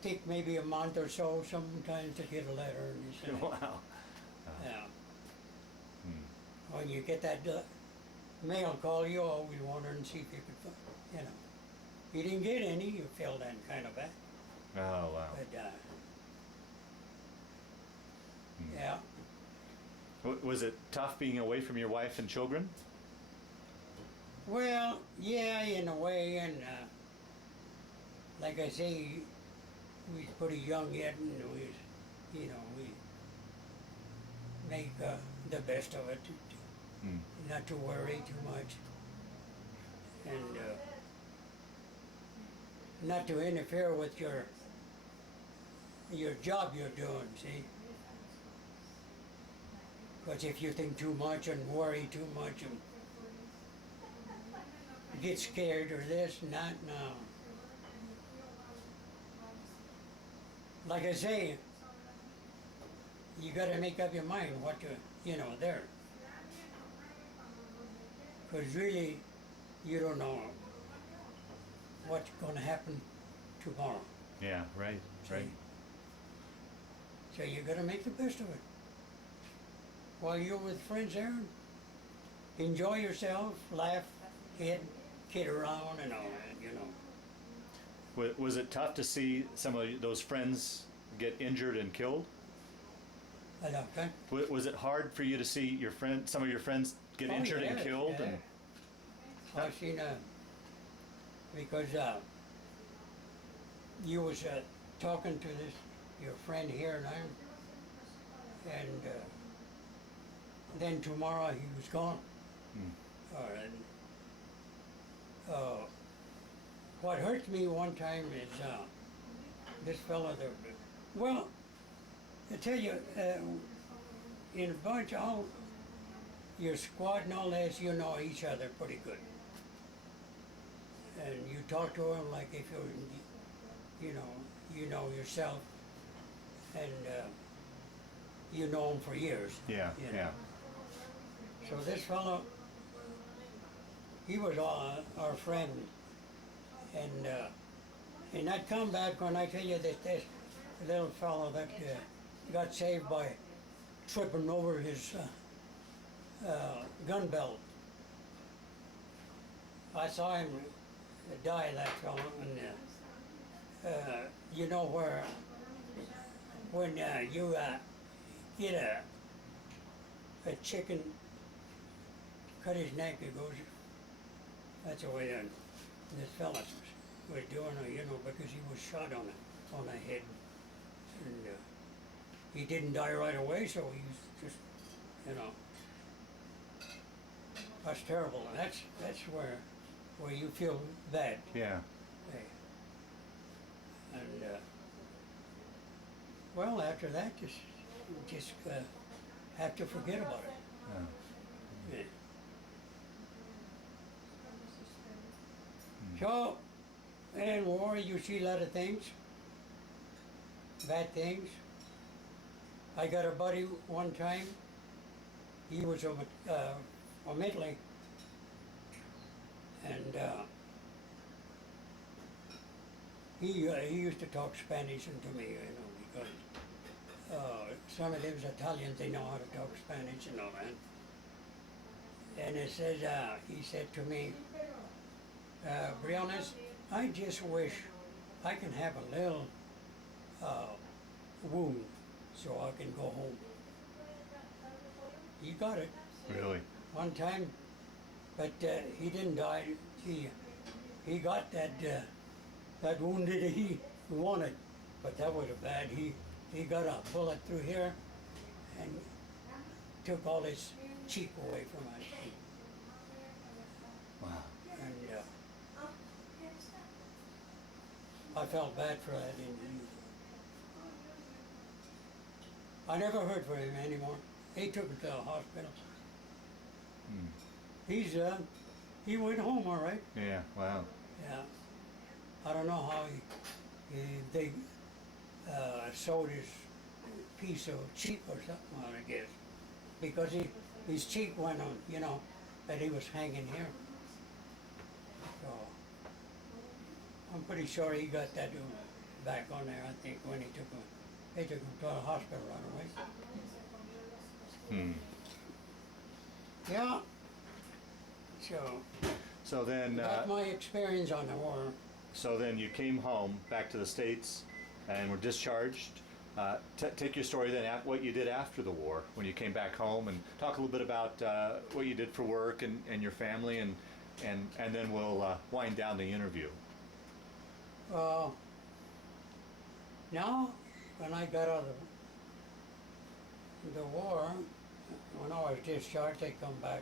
take maybe a month or so sometimes to get a letter and this and that. Wow. Yeah. When you get that mail call, you always wonder and see if you could, you know. You didn't get any, you feel that kind of bad. Oh, wow. But, yeah. Was it tough being away from your wife and children? Well, yeah, in a way, and like I say, we was pretty young yet, and we, you know, we make the best of it, not to worry too much, and not to interfere with your job you're doing, see? Because if you think too much and worry too much and get scared or this and that, no. Like I say, you got to make up your mind what to, you know, there. Because really, you don't know what's going to happen tomorrow. Yeah, right, right. So you got to make the best of it. While you're with friends there, enjoy yourself, laugh, kid around and all that, you know. Was it tough to see some of those friends get injured and killed? Okay. Was it hard for you to see some of your friends get injured and killed? Yeah. And I've seen because you was talking to your friend here and then tomorrow he was gone. What hurts me one time is this fellow there. Well, I tell you, in a bunch, all your squad and all that, you know each other pretty good, and you talk to them like if you know yourself, and you know them for years. yeah, you know. yeah. So this fellow, he was our friend, and that come back when I tell you that this little fellow that got saved by tripping over his gun belt. I saw him die, that fellow, and you know when you get a chicken, cut his neck, it goes. That's the way that this fella was doing it, you know, because he was shot on the head, and he didn't die right away, so he's just, you know, that's terrible. That's where you feel bad. Yeah. Hey. And well, after that, just have to forget about it. Yeah. So, in war, you see a lot of things, bad things. I got a buddy one time. He was a Midley, and he used to talk Spanish to me, you know, because some of them Italians, they know how to talk Spanish and all that. And it says, he said to me, Brionez, I just wish I can have a little wound so I can go home. he got it Really? one time, but he didn't die. He got that wound that he wanted, but that was a bad. He got a bullet through here, and took all his cheek away from us. Wow. And I felt bad for that. I never heard from him anymore. He took him to the hospital. He went home all right. Yeah, wow. Yeah. I don't know how they sewed his piece of cheek or something on, I guess, because his cheek went on, that he was hanging here. So I'm pretty sure he got that back on there. I think when they took him to the hospital right away. Yeah. So then, That's my experience on the war. so then you came home back to the States and were discharged. Take your story then, what you did after the war, when you came back home, and talk a little bit about what you did for work and your family, and then we'll wind down the interview. Now, when I got out of the war, when I was discharged, they come back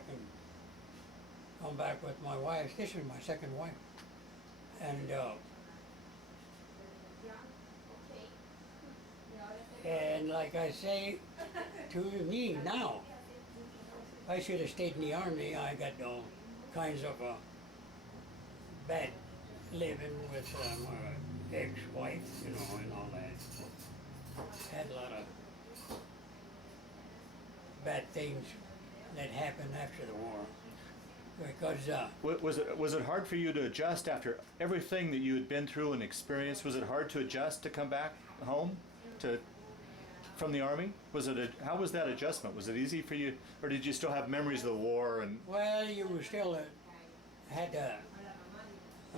with my wife. This is my second wife, and like I say to me now, I should have stayed in the army. I got all kinds of bad living with my ex-wife, and all that. Had a lot of bad things that happened after the war. Because was it hard for you to adjust after everything that you had been through and experienced? Was it hard to adjust to come back home from the army? How was that adjustment? Was it easy for you, or did you still have memories of the war? And well, you still had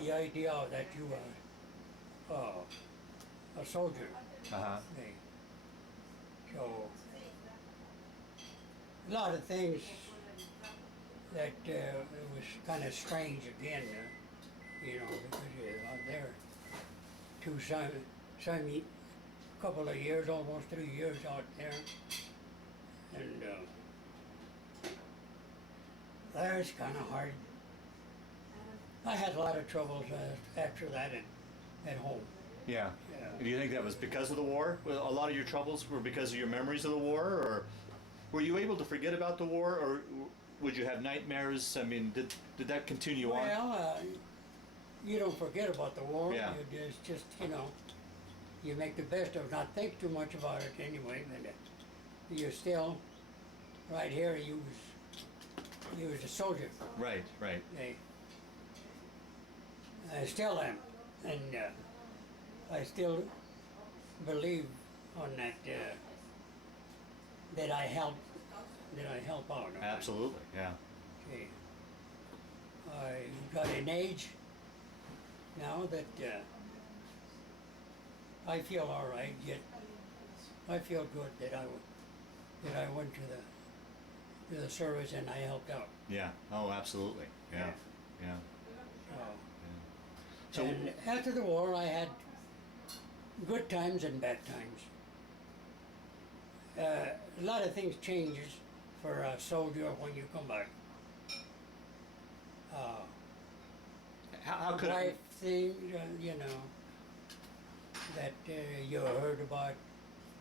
the idea that you were a soldier. Uh-huh. So a lot of things that it was kind of strange again, because there some couple of years, almost 3 years out there, and that's kind of hard. I had a lot of troubles after that at home. Yeah. Yeah. Do you think that was because of the war? A lot of your troubles were because of your memories of the war, or were you able to forget about the war, or would you have nightmares? I mean, did that continue on? Well, you don't forget about the war. Yeah. It's just, you make the best of it, not think too much about it anyway, but you're still, right here, you was a soldier. Right. I still am, and I still believe on that, that I help out. Absolutely, yeah. Okay. I got an age now that I feel all right. Yet I feel good that I went to the service and I helped out. Yeah. Oh, absolutely. Yeah. So And after the war, I had good times and bad times. A lot of things changes for a soldier when you come back. how could Wife thing, that you heard about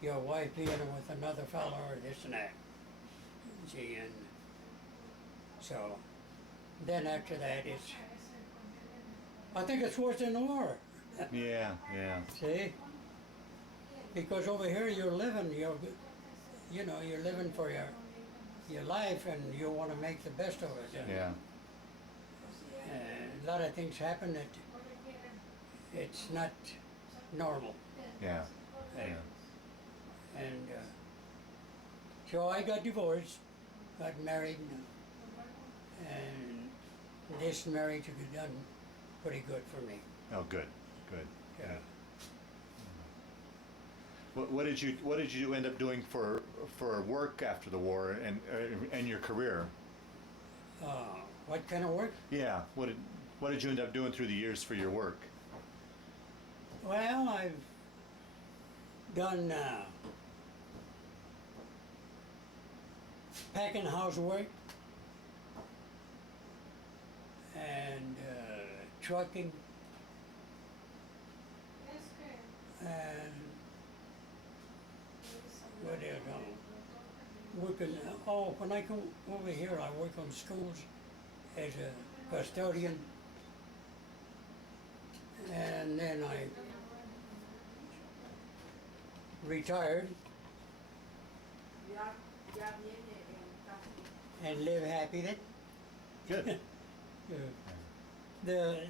your wife being with another fellow or this and that. See, and so then after that, I think it's worse than the war. Yeah. See, because over here you're living, you're living for your life, and you want to make the best of it. Yeah. A lot of things happen that it's not normal. Yeah. And so I got divorced, got married, and this marriage has done pretty good for me. Oh, good. Yeah. What did you end up doing for work after the war and your career? What kind of work? Yeah. What did you end up doing through the years for your work? Well, I've done packing housework and trucking and what else? Working. Oh, when I come over here, I work on schools as a custodian, and then I retired and live happy. That Good.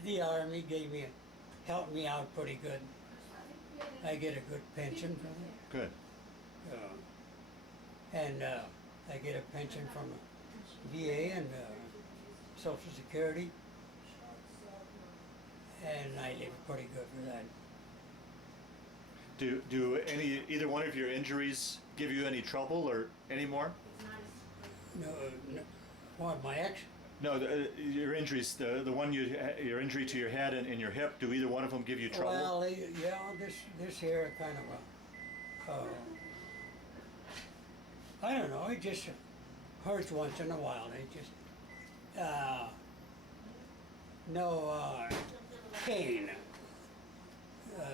the army helped me out pretty good. I get a good pension from it. Good. And I get a pension from VA and Social Security, and I live pretty good for that. Do either one of your injuries give you any trouble or any more? No, what, my ex? No, your injuries, the one your injury to your head and your hip, do either one of them give you trouble? Well, yeah, this here kind of I don't know, it just hurts once in a while. It just, no pain,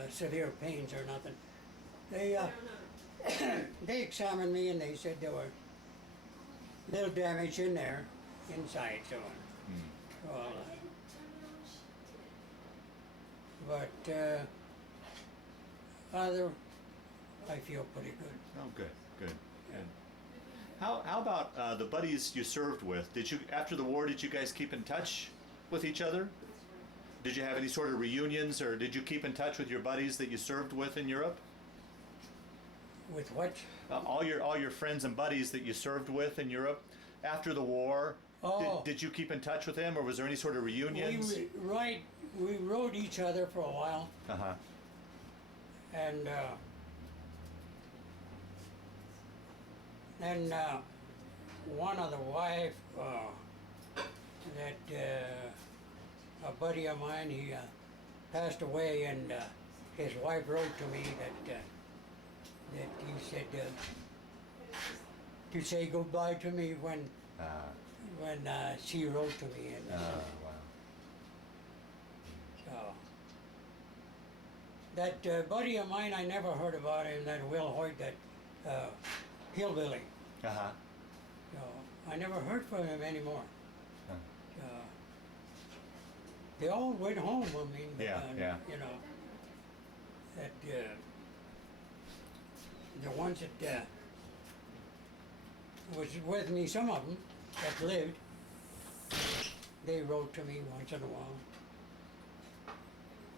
severe pains or nothing. They, they examined me and they said there were little damage in there, inside, so well, but other, I feel pretty good. Oh, good. How about the buddies you served with? Did you, after the war, did you guys keep in touch with each other? Did you have any sort of reunions, or did you keep in touch with your buddies that you served with in Europe? With what? All your friends and buddies that you served with in Europe after the war. Oh. Did you keep in touch with them, or was there any sort of reunions? We rode each other for a while, and then one of the wife, a buddy of mine, he passed away, and his wife wrote to me that he said to say goodbye to me when she wrote to me. And Wow. so that buddy of mine, I never heard about him. That Will Hoyt, that hillbilly. So I never heard from him anymore. They all went home. I mean, Yeah. you know, that the ones that was with me, some of them that lived, they wrote to me once in a while.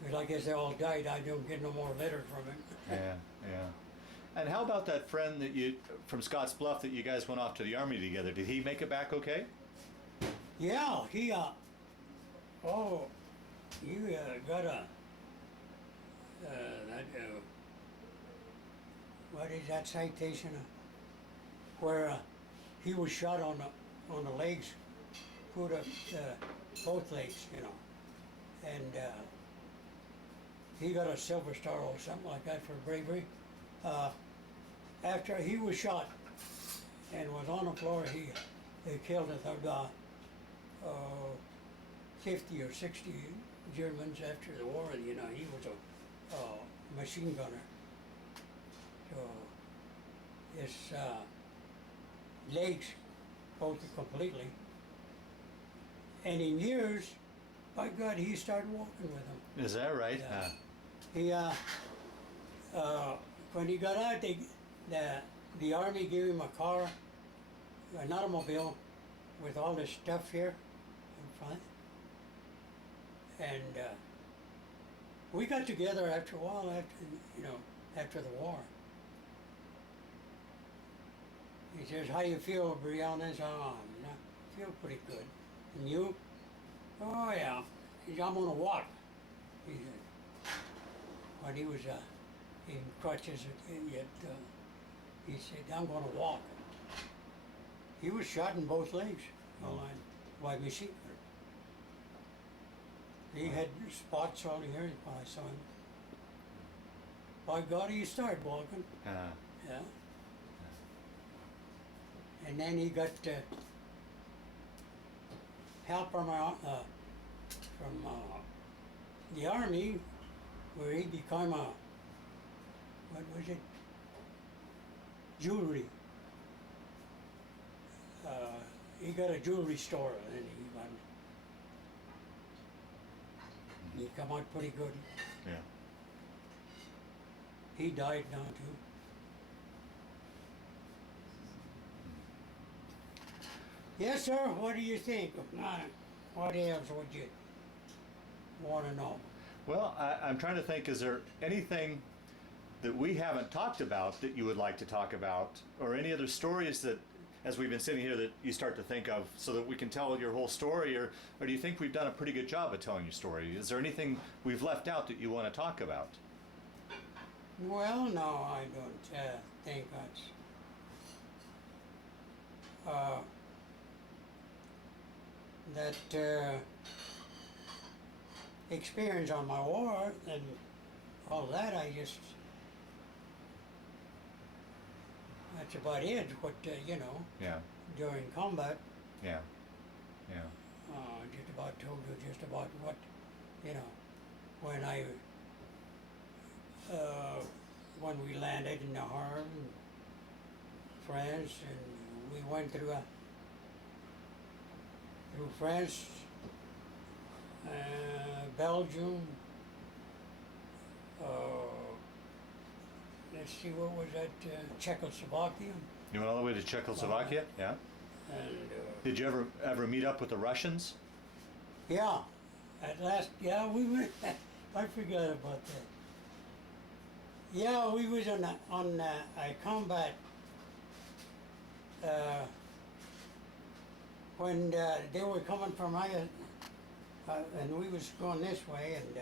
But I guess they all died. I don't get no more letters from it. Yeah. And how about that friend that you from Scottsbluff that you guys went off to the army together? Did he make it back okay? Yeah, he you got a what is that citation where he was shot on the legs, put up both legs, you know, and he got a Silver Star or something like that for bravery. After he was shot and was on the floor, they killed 50 or 60 Germans after the war. You know, he was a machine gunner. So his legs broke completely. And in years, by God, he started walking with them. Is that right? Yeah. He when he got out, the army gave him a car, an automobile, with all this stuff here in front. And we got together after a while, after the war. He says, "How you feel, Brionez?" "Oh, I feel pretty good." "And you?" "Oh yeah." He said, "I'm gonna walk." He said, when he was in crutches, yet he said, I'm going to walk. He was shot in both legs by machine gun. He had spots all here when I saw him. By God, he started walking. Yeah. And then he got help from the army, where he became a, what was it? Jewelry. He got a jewelry store, and he come out pretty good. Yeah. He died now too. Yes, sir. What do you think? What else would you want to know? Well, I'm trying to think, is there anything that we haven't talked about that you would like to talk about, or any other stories that, as we've been sitting here, that you start to think of so that we can tell your whole story, or do you think we've done a pretty good job of telling your story? Is there anything we've left out that you want to talk about? Well, no, I don't think that's that experience on my war and all that. That's about it. What Yeah. during combat, Yeah. just about told you just about what when I. When we landed in the Havre, France, and we went through France, Belgium. Let's see, what was that? Czechoslovakia. You went all the way to Czechoslovakia? Yeah. And Did you ever meet up with the Russians? yeah, at last, yeah, we went. I forgot about that. Yeah, we was on a combat when they were coming from and we was going this way, and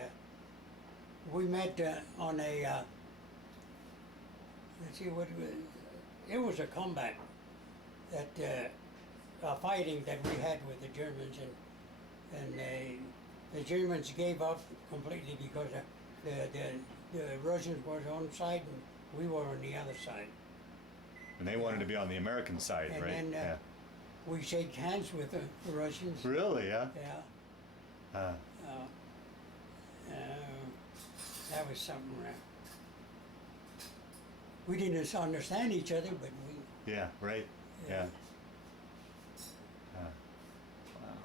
we met on a let's see what it was a combat that a fighting that we had with the Germans, and the Germans gave up completely because the Russians were on one side and we were on the other side. And they wanted to be on the American side, And right? then Yeah. we shake hands with the Russians. Really? Yeah. Yeah. That was something. We didn't understand each other, but we. Yeah. Right. Yeah.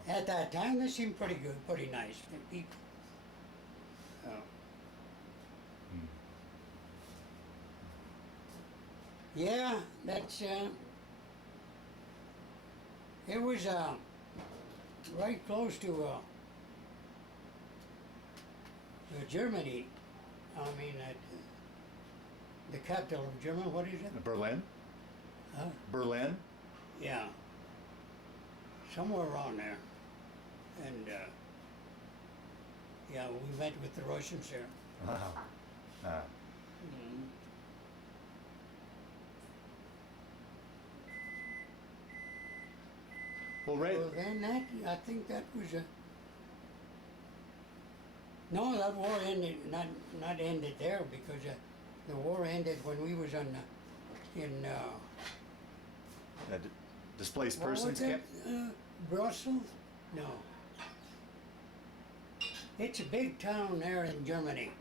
At that time, they seemed pretty good, pretty nice people. Yeah, that's, it was right close to Germany. I mean, the capital of Germany, what is it? Berlin? Huh? Berlin? Yeah. Somewhere around there. And, yeah, we met with the Russians there. Wow. Mhm. Well, Ray. Well, then I think that was no, that war ended, not ended there, because the war ended when we was in Displaced what persons was it? camp? Brussels? No. It's a big town there in Germany.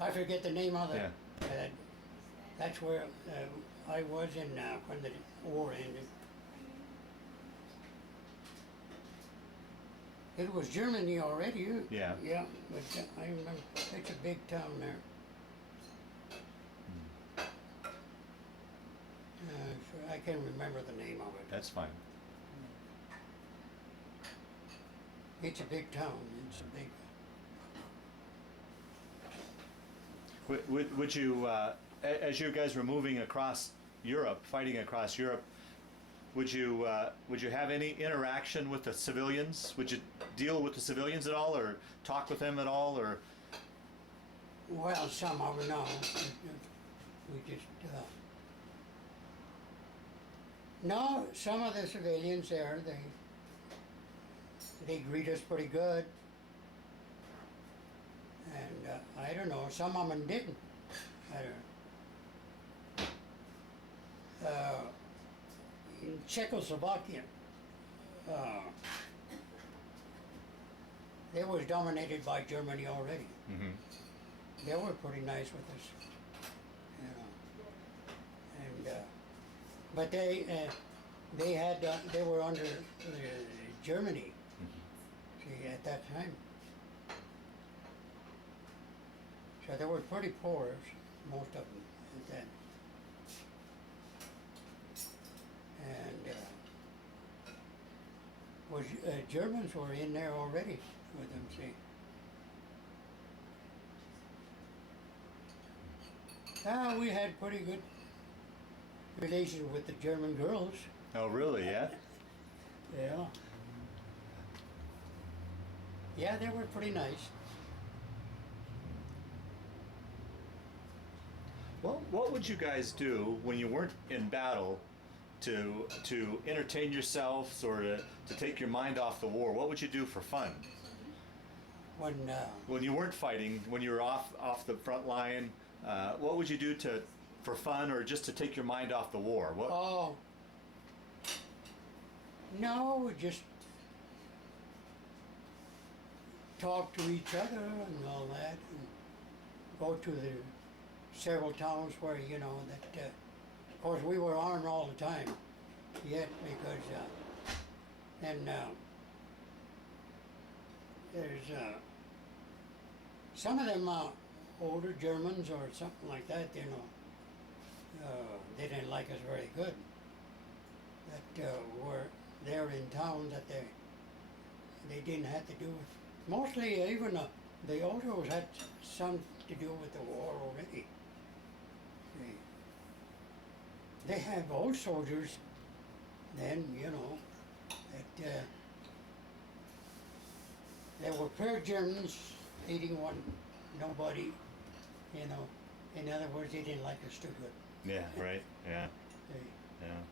I forget the name of it. Yeah. That's where I was in when the war ended. It was Germany already. Yeah. Yeah, but I remember it's a big town there. So I can't remember the name of it. That's fine. It's a big town. It's a big. Would you, as you guys were moving across Europe, fighting across Europe, would you have any interaction with the civilians? Would you deal with the civilians at all, or talk with them at all, or? Well, some of them no. We just, no, some of the civilians there, they greet us pretty good. And I don't know, some of them didn't. I don't know. In Czechoslovakia, they was dominated by Germany already. Mm-hmm. They were pretty nice with us, you know. And but they were under Germany. See, at that time. So they were pretty poor, most of them at that. And Germans were in there already with them, see. We had pretty good relations with the German girls. Oh, really? Yeah. Yeah. Yeah, they were pretty nice. Well, what would you guys do when you weren't in battle to entertain yourselves or to take your mind off the war? What would you do for fun? When you weren't fighting, when you were off the front line, what would you do for fun or just to take your mind off the war? What? Oh, no, just talk to each other and all that, and go to the several towns where, you know, that, of course, we were armed all the time, yet, because, and there's, some of them older Germans or something like that, you know, they didn't like us very good, that were there in town that they didn't have to do with. Mostly, even the older ones had some to do with the war already. They have old soldiers then, you know, that they were pure Germans, they didn't want nobody, you know. In other words, they didn't like us too good. Yeah, right, yeah, yeah.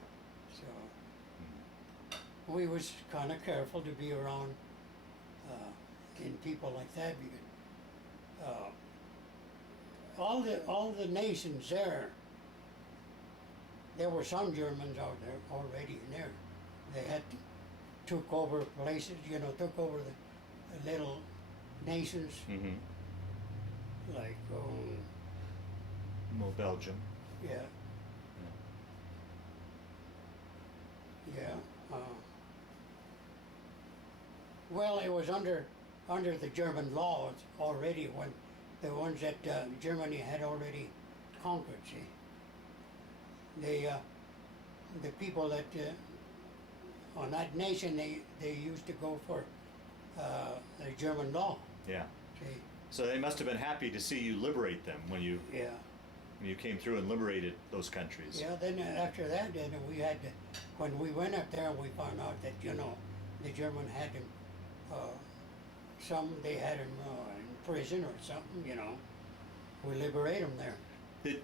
So, we was kind of careful to be around in people like that, because all the nations there were some Germans out there already in there. They had took over places, you know, took over the little nations, Mm-hmm. like Well, Belgium. yeah, yeah. Well, it was under the German laws already, when the ones that Germany had already conquered. See, the people that on that nation, they used to go for the German law. Yeah. See, So they must have been happy to see you liberate them when you came through and liberated those countries. Yeah. Then after that, then we had when we went up there, we found out that, you know, the German had them. They had them in prison or something, you know. We liberate them there.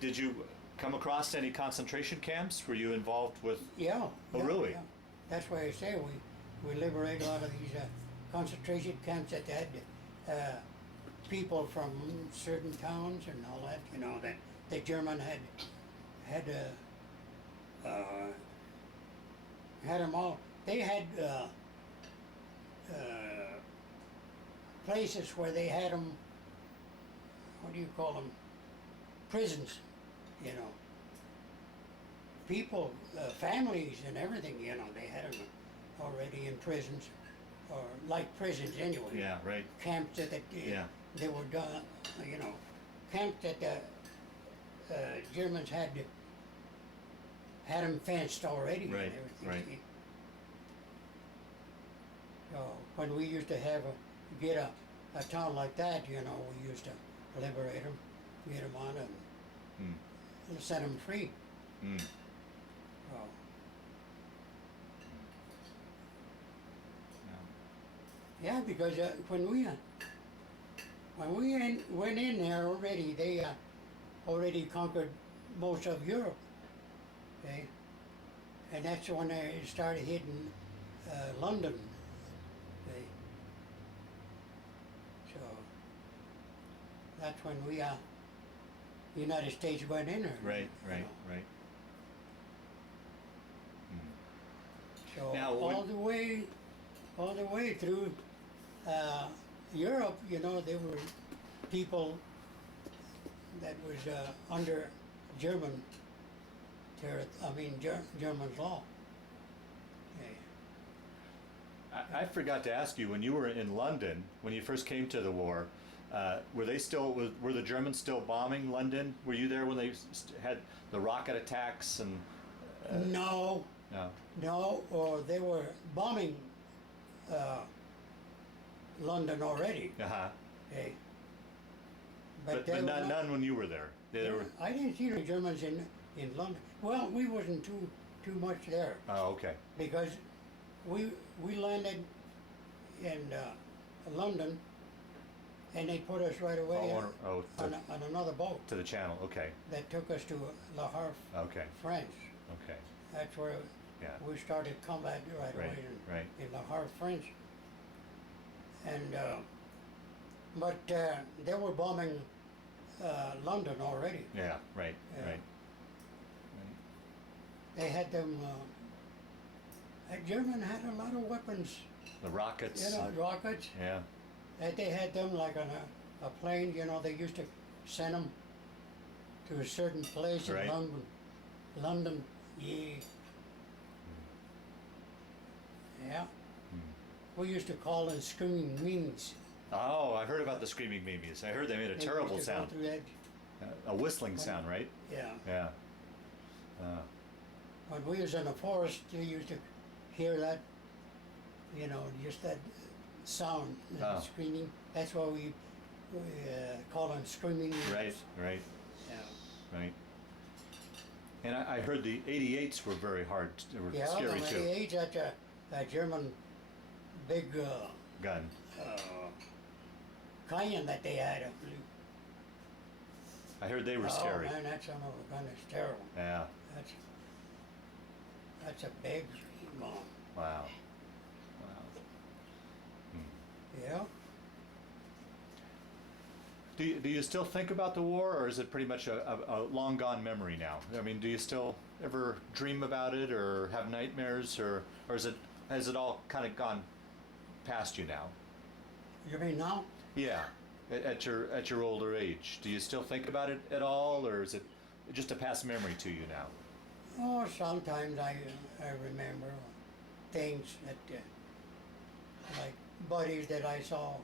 Did you come across any concentration camps? Were you involved with? Yeah. Oh, yeah, really? Yeah. That's why I say we liberate a lot of these concentration camps that had people from certain towns and all that, you know, that the German had them all. They had places where they had them, what do you call them, prisons, you know. People, families and everything, you know, they had them already in prisons, or like prisons anyway. Yeah, right. Camps that they were done, you know, camps that the Germans had them fenced already. Right, and everything. right. So when we used to get a town like that, you know, we used to liberate them, get them on and set them free. Mm. So, Yeah, because when we went in there already, they already conquered most of Europe. Okay, and that's when they started hitting London. Okay, so that's when we United States went in there. Right, you right, know. right. So Now, all the way through Europe, you know, there were people that was under German German law. Okay. I forgot to ask you, when you were in London, when you first came to the war, were the Germans still bombing London? Were you there when they had the rocket attacks and? No, No. or they were bombing London already. Uh-huh. Okay. But they were not- none when you were there. They were. I didn't see the Germans in London. Well, we wasn't too much there Oh, okay. because we landed in London, and they put us right away on another boat To the channel. Okay. that took us to Le Havre, Okay. France. Okay. That's where Yeah. we started combat right Right, away right. in Le Havre, France. And but they were bombing London already. Yeah. Right. Yeah. Right. They had them. German had a lot of weapons. The rockets. You know, rockets. Yeah. That they had them like on a plane. You know, they used to send them to a certain place Right. in London. London. Yeah. Yeah. We used to call them screaming memes. Oh, I heard about the screaming memes. I heard they made a They terrible used to go sound. through that. A whistling sound, right? Yeah. Yeah. When we was in the forest, you used to hear that, you know, just that sound, Oh. screaming. That's why we call them screaming. Right. Right. Yeah. Right. And I heard the 88s were very hard. They were Yeah, scary the too. 88, that's a German big Gun. Cayenne that they had, I believe. I heard they were Oh scary. man, that son of a gun is terrible. Yeah. That's a big bomb. Wow. Wow. Yeah. Do you still think about the war, or is it pretty much a long gone memory now? I mean, do you still ever dream about it, or have nightmares, or has it all kind of gone past you now? You mean now? Yeah, at your older age, do you still think about it at all, or is it just a past memory to you now? Oh, sometimes I remember things that, like buddies that I saw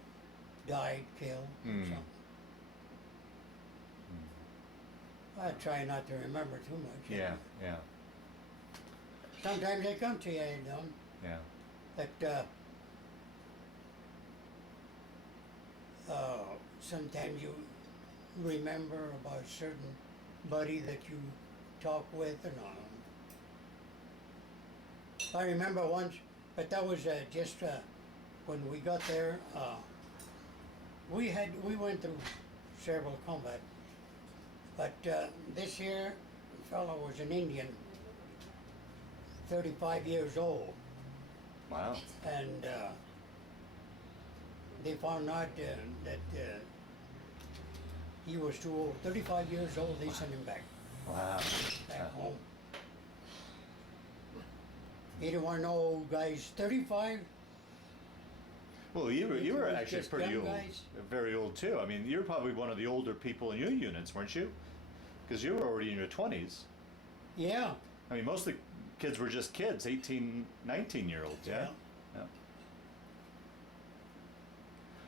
died, killed, or something. I try not to remember too much. you Yeah, know. yeah, Sometimes they come to you, you know, yeah. that sometimes you remember about a certain buddy that you talk with and all. I remember once, but that was just when we got there. We went through several combat, but this year, the fellow was an Indian, 35 years old, Wow. and they found out that he was too old. 35 years old. They sent him back Wow. home. He didn't want no old guys. 35. Well, you were It was actually just pretty young old, guys. very old too. I mean, you're probably one of the older people in your units, weren't you? Because you were already in your 20s. Yeah. I mean, most of the kids were just kids, 18, 19-year-olds, yeah? Yeah.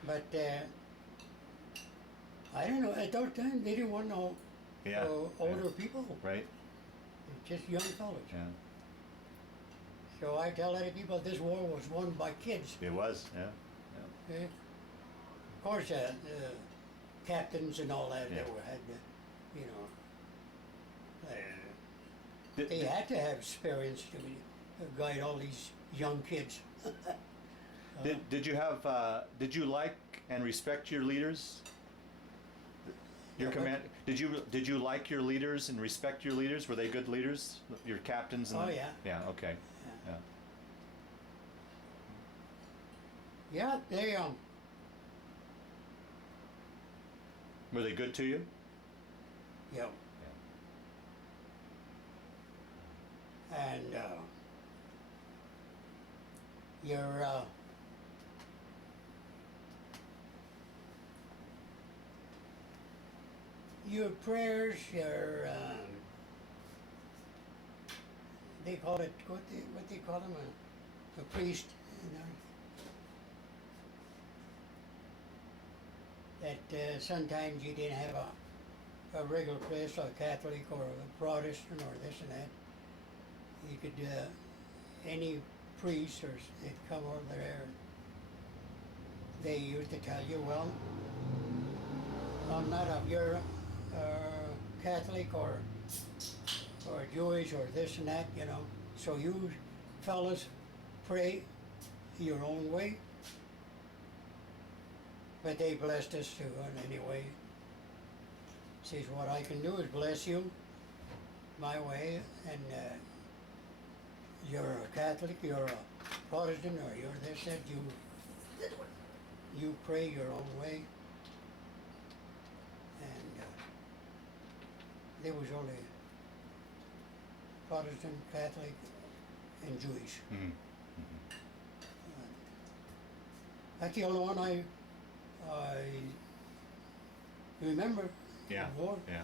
But I don't know. At that time, they didn't want no Yeah. older people. Right? Just young fellas. Yeah. So I tell other people this war was won by kids. It was, yeah. Okay? Of course, captains and all that, Yeah. they had, you know, Did- they did- had to have experience to guide all these young kids. Did you have did you like and respect your leaders? Your Yeah, command did you like your leaders and respect your leaders? Were they good leaders? Your captains and Oh, yeah. Yeah, okay. Yeah. Yeah. Yeah, they Were they good to you? yeah. And your prayers, they call it what they call them a priest, you know. That sometimes you didn't have a regular priest, a Catholic or a Protestant or this and that. You could any priest or they'd come over there. They used to tell you, well, I'm not of your Catholic or Jewish or this and that, you know. So you fellas pray your own way. But they blessed us too, and anyway. Says what I can do is bless you my way, and you're a Catholic, you're a Protestant, or you're this, that, you pray your own way. And there was only Protestant, Catholic, and Jewish. Mm-hmm. That's the only one I remember. Yeah. The war. Yeah.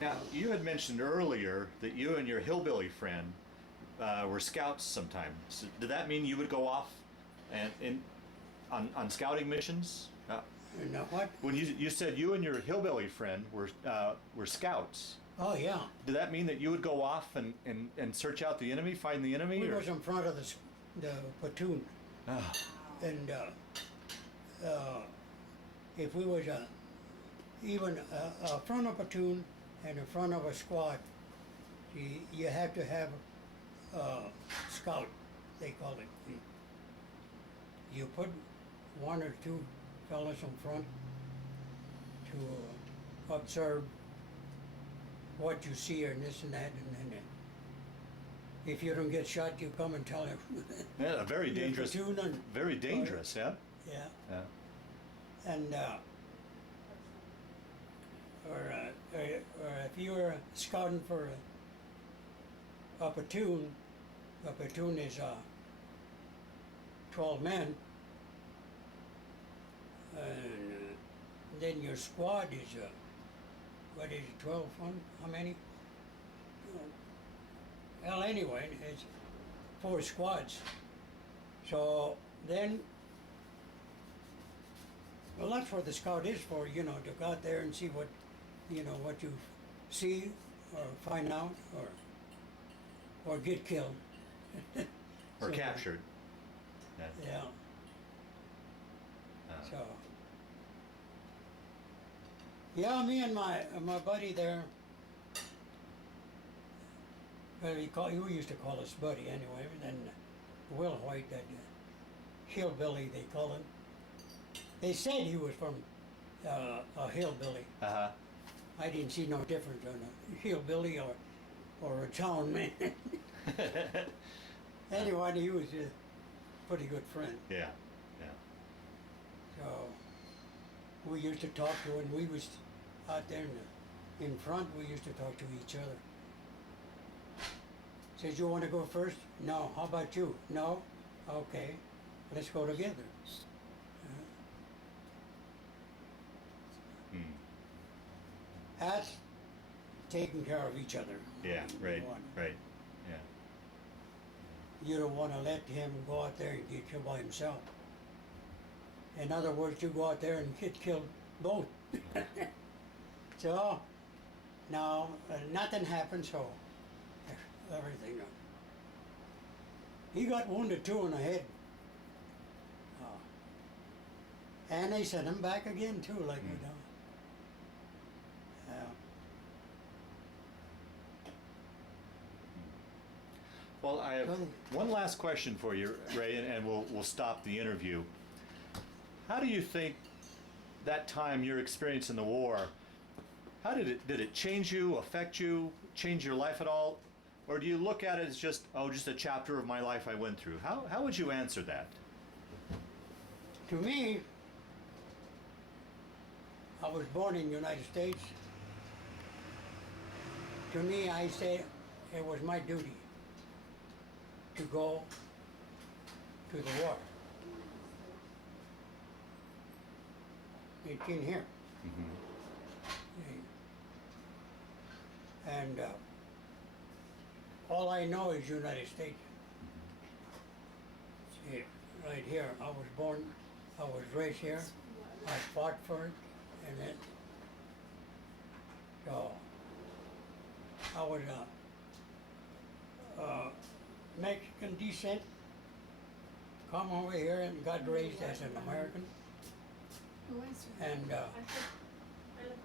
Now, you had mentioned earlier that you and your hillbilly friend were scouts sometimes. Did that mean you would go off and on scouting missions? You know what? When you said you and your hillbilly friend were scouts, Oh yeah. did that mean that you would go off and search out the enemy, find the enemy? We or? was in front of the platoon, Ah, and if we was even a front of a platoon and in front of a squad, you have to have a scout, they call it. You put one or two fellas in front to observe what you see and this and that, and then if you don't get shot, you come and tell him. yeah, very Your dangerous. platoon and- Very dangerous. Yeah. Yeah. Yeah. And or if you're scouting for a platoon is 12 men, and then your squad is what is it, 12? How many? Well, anyway, it's 4 squads. So then. Well, that's what the scout is for, you know, to go out there and see what, you know, what you see or find out or get killed. Or So, captured. Yeah. Yeah. Uh, So. Yeah, me and my buddy there. Well, we used to call us buddy anyway. And Will White, that hillbilly they call him. They said he was from a hillbilly. Uh-huh. I didn't see no difference on a hillbilly or a town man. Anyway, he was a pretty good friend. Yeah. Yeah. So we used to talk to when we was out there in front. We used to talk to each other. Says, you want to go first? No. How about you? No. Okay. Let's go together. Hmm. That's taking care of each other. Yeah. Right. Right. Yeah. You don't want to let him go out there and get killed by himself. In other words, you go out there and get killed both. So, now, nothing happened, so everything. He got wounded too in the head. And they sent him back again too, like we know. Well, I have one last question for you, Ray, and we'll stop the interview. How do you think that time, your experience in the war, how did it change you, affect you, change your life at all? Or do you look at it as just a chapter of my life I went through? How would you answer that? To me, I was born in the United States. To me, I say it was my duty to go to the war. It's in here. And all I know is United States. See, right here, I was born, I was raised here, I fought for it, and then, so, I was Mexican descent, come over here and got raised as an American, and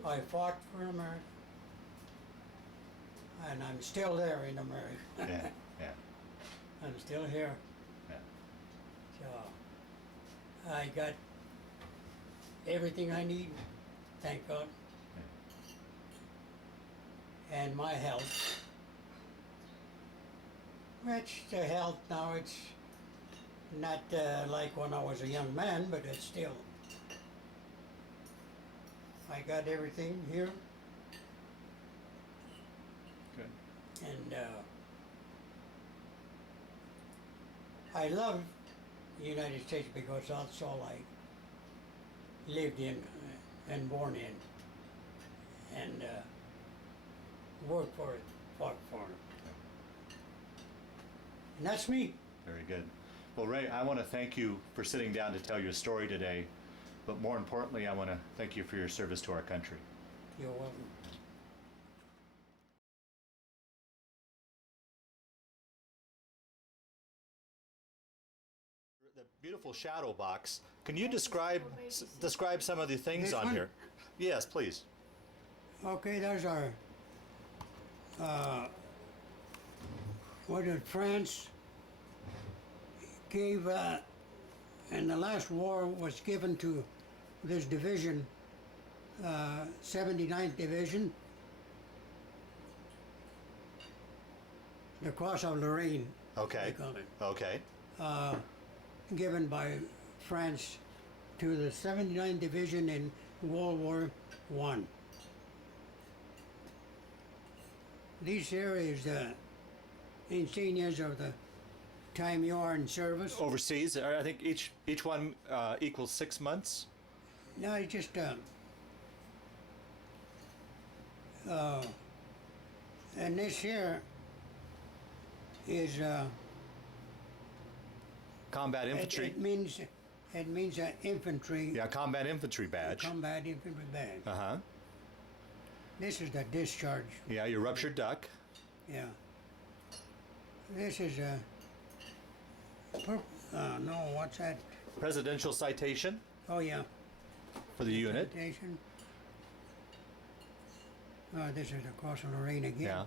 I fought for America, and I'm still there in America. Yeah, yeah, I'm still here. yeah. So I got everything I need, thank God. And my health. Which the health now, it's not like when I was a young man, but it's still. I got everything here. Good. And I love the United States because that's all I lived in and born in, and worked for it, fought for it. And that's me. Very good. Well, Ray, I want to thank you for sitting down to tell your story today, but more importantly, I want to thank you for your service to our country. You're welcome. The beautiful shadow box. Can you describe some of the things This on one? here? Yes, please. Okay, there's our, what did France gave, and the last war was given to this division, 79th Division, the Cross of Lorraine, Okay. they call it, Okay. given by France to the 79th Division in World War I. These here is the insignias of the time you are in service. Overseas, I think each one equals 6 months. No, it's just and this here is Combat infantry. It means infantry. Yeah, combat infantry badge. Combat infantry badge. Uh-huh. This is the discharge. Yeah, your ruptured duck. Yeah. This is a. No, what's that? Presidential citation Oh yeah. for the unit. Citation. This is the Cross of Lorraine again. Yeah.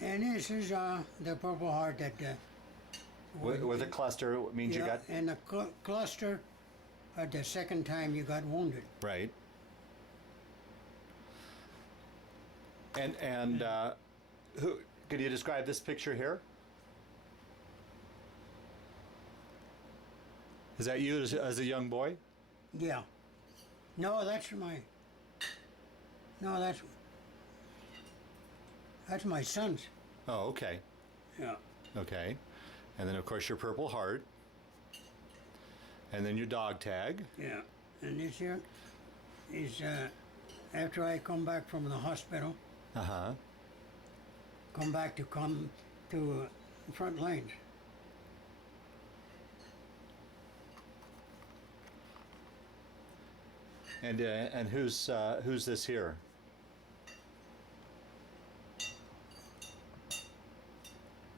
And this is the Purple Heart that. With a cluster means you got And the cluster, the second time you got wounded. right. And who could you describe this picture here? Is that you as a young boy? Yeah. No, that's my. No, that's my son's. Oh, okay. Yeah. Okay. And then of course your Purple Heart. And then your dog tag. Yeah. And this here is after I come back from the hospital, Uh-huh. come to front lines. And who's this here?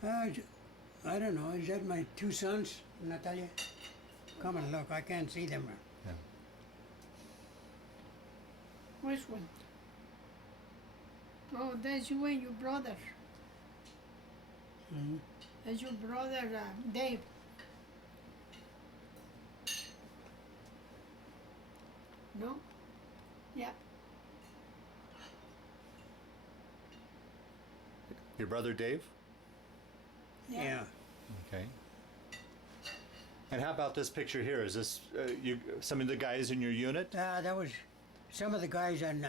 I don't know. Is that my two sons, Natalia? Come and look. I can't see them. Yeah. Which one? Oh, that's you and your brother. That's your brother, Dave. No? Yeah. Your brother Dave? Yeah. Okay. And how about this picture here? Is this some of the guys in your unit? That was some of the guys on.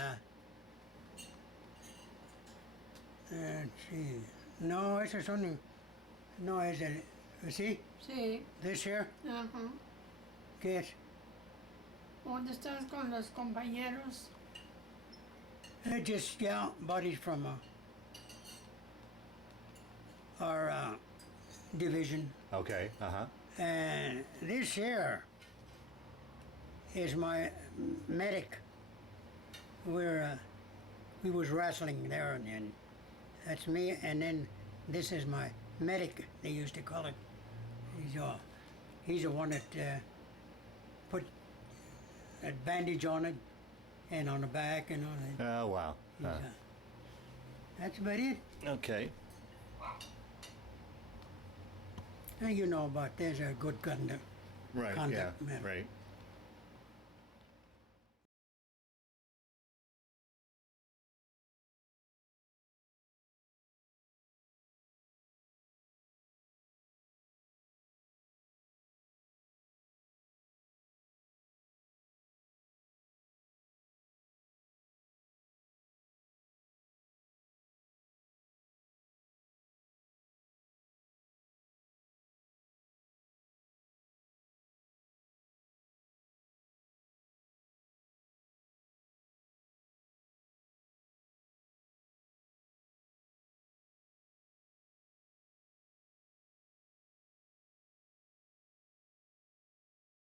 Let's see. No, ese es only. No, es el. See? Sí. This here? Ajá. ¿Qué es? ¿Dónde estás con los compañeros? Just, yeah, buddies from our division. Okay. Uh-huh. And this here is my medic. We was wrestling there, and then that's me. And then this is my medic. They used to call it. He's the one that put a bandage on it, and on the back, and all that. Oh, wow. That's about it. Okay. And you know about there's a good conduct. Right. Conduct, Yeah. man. Right.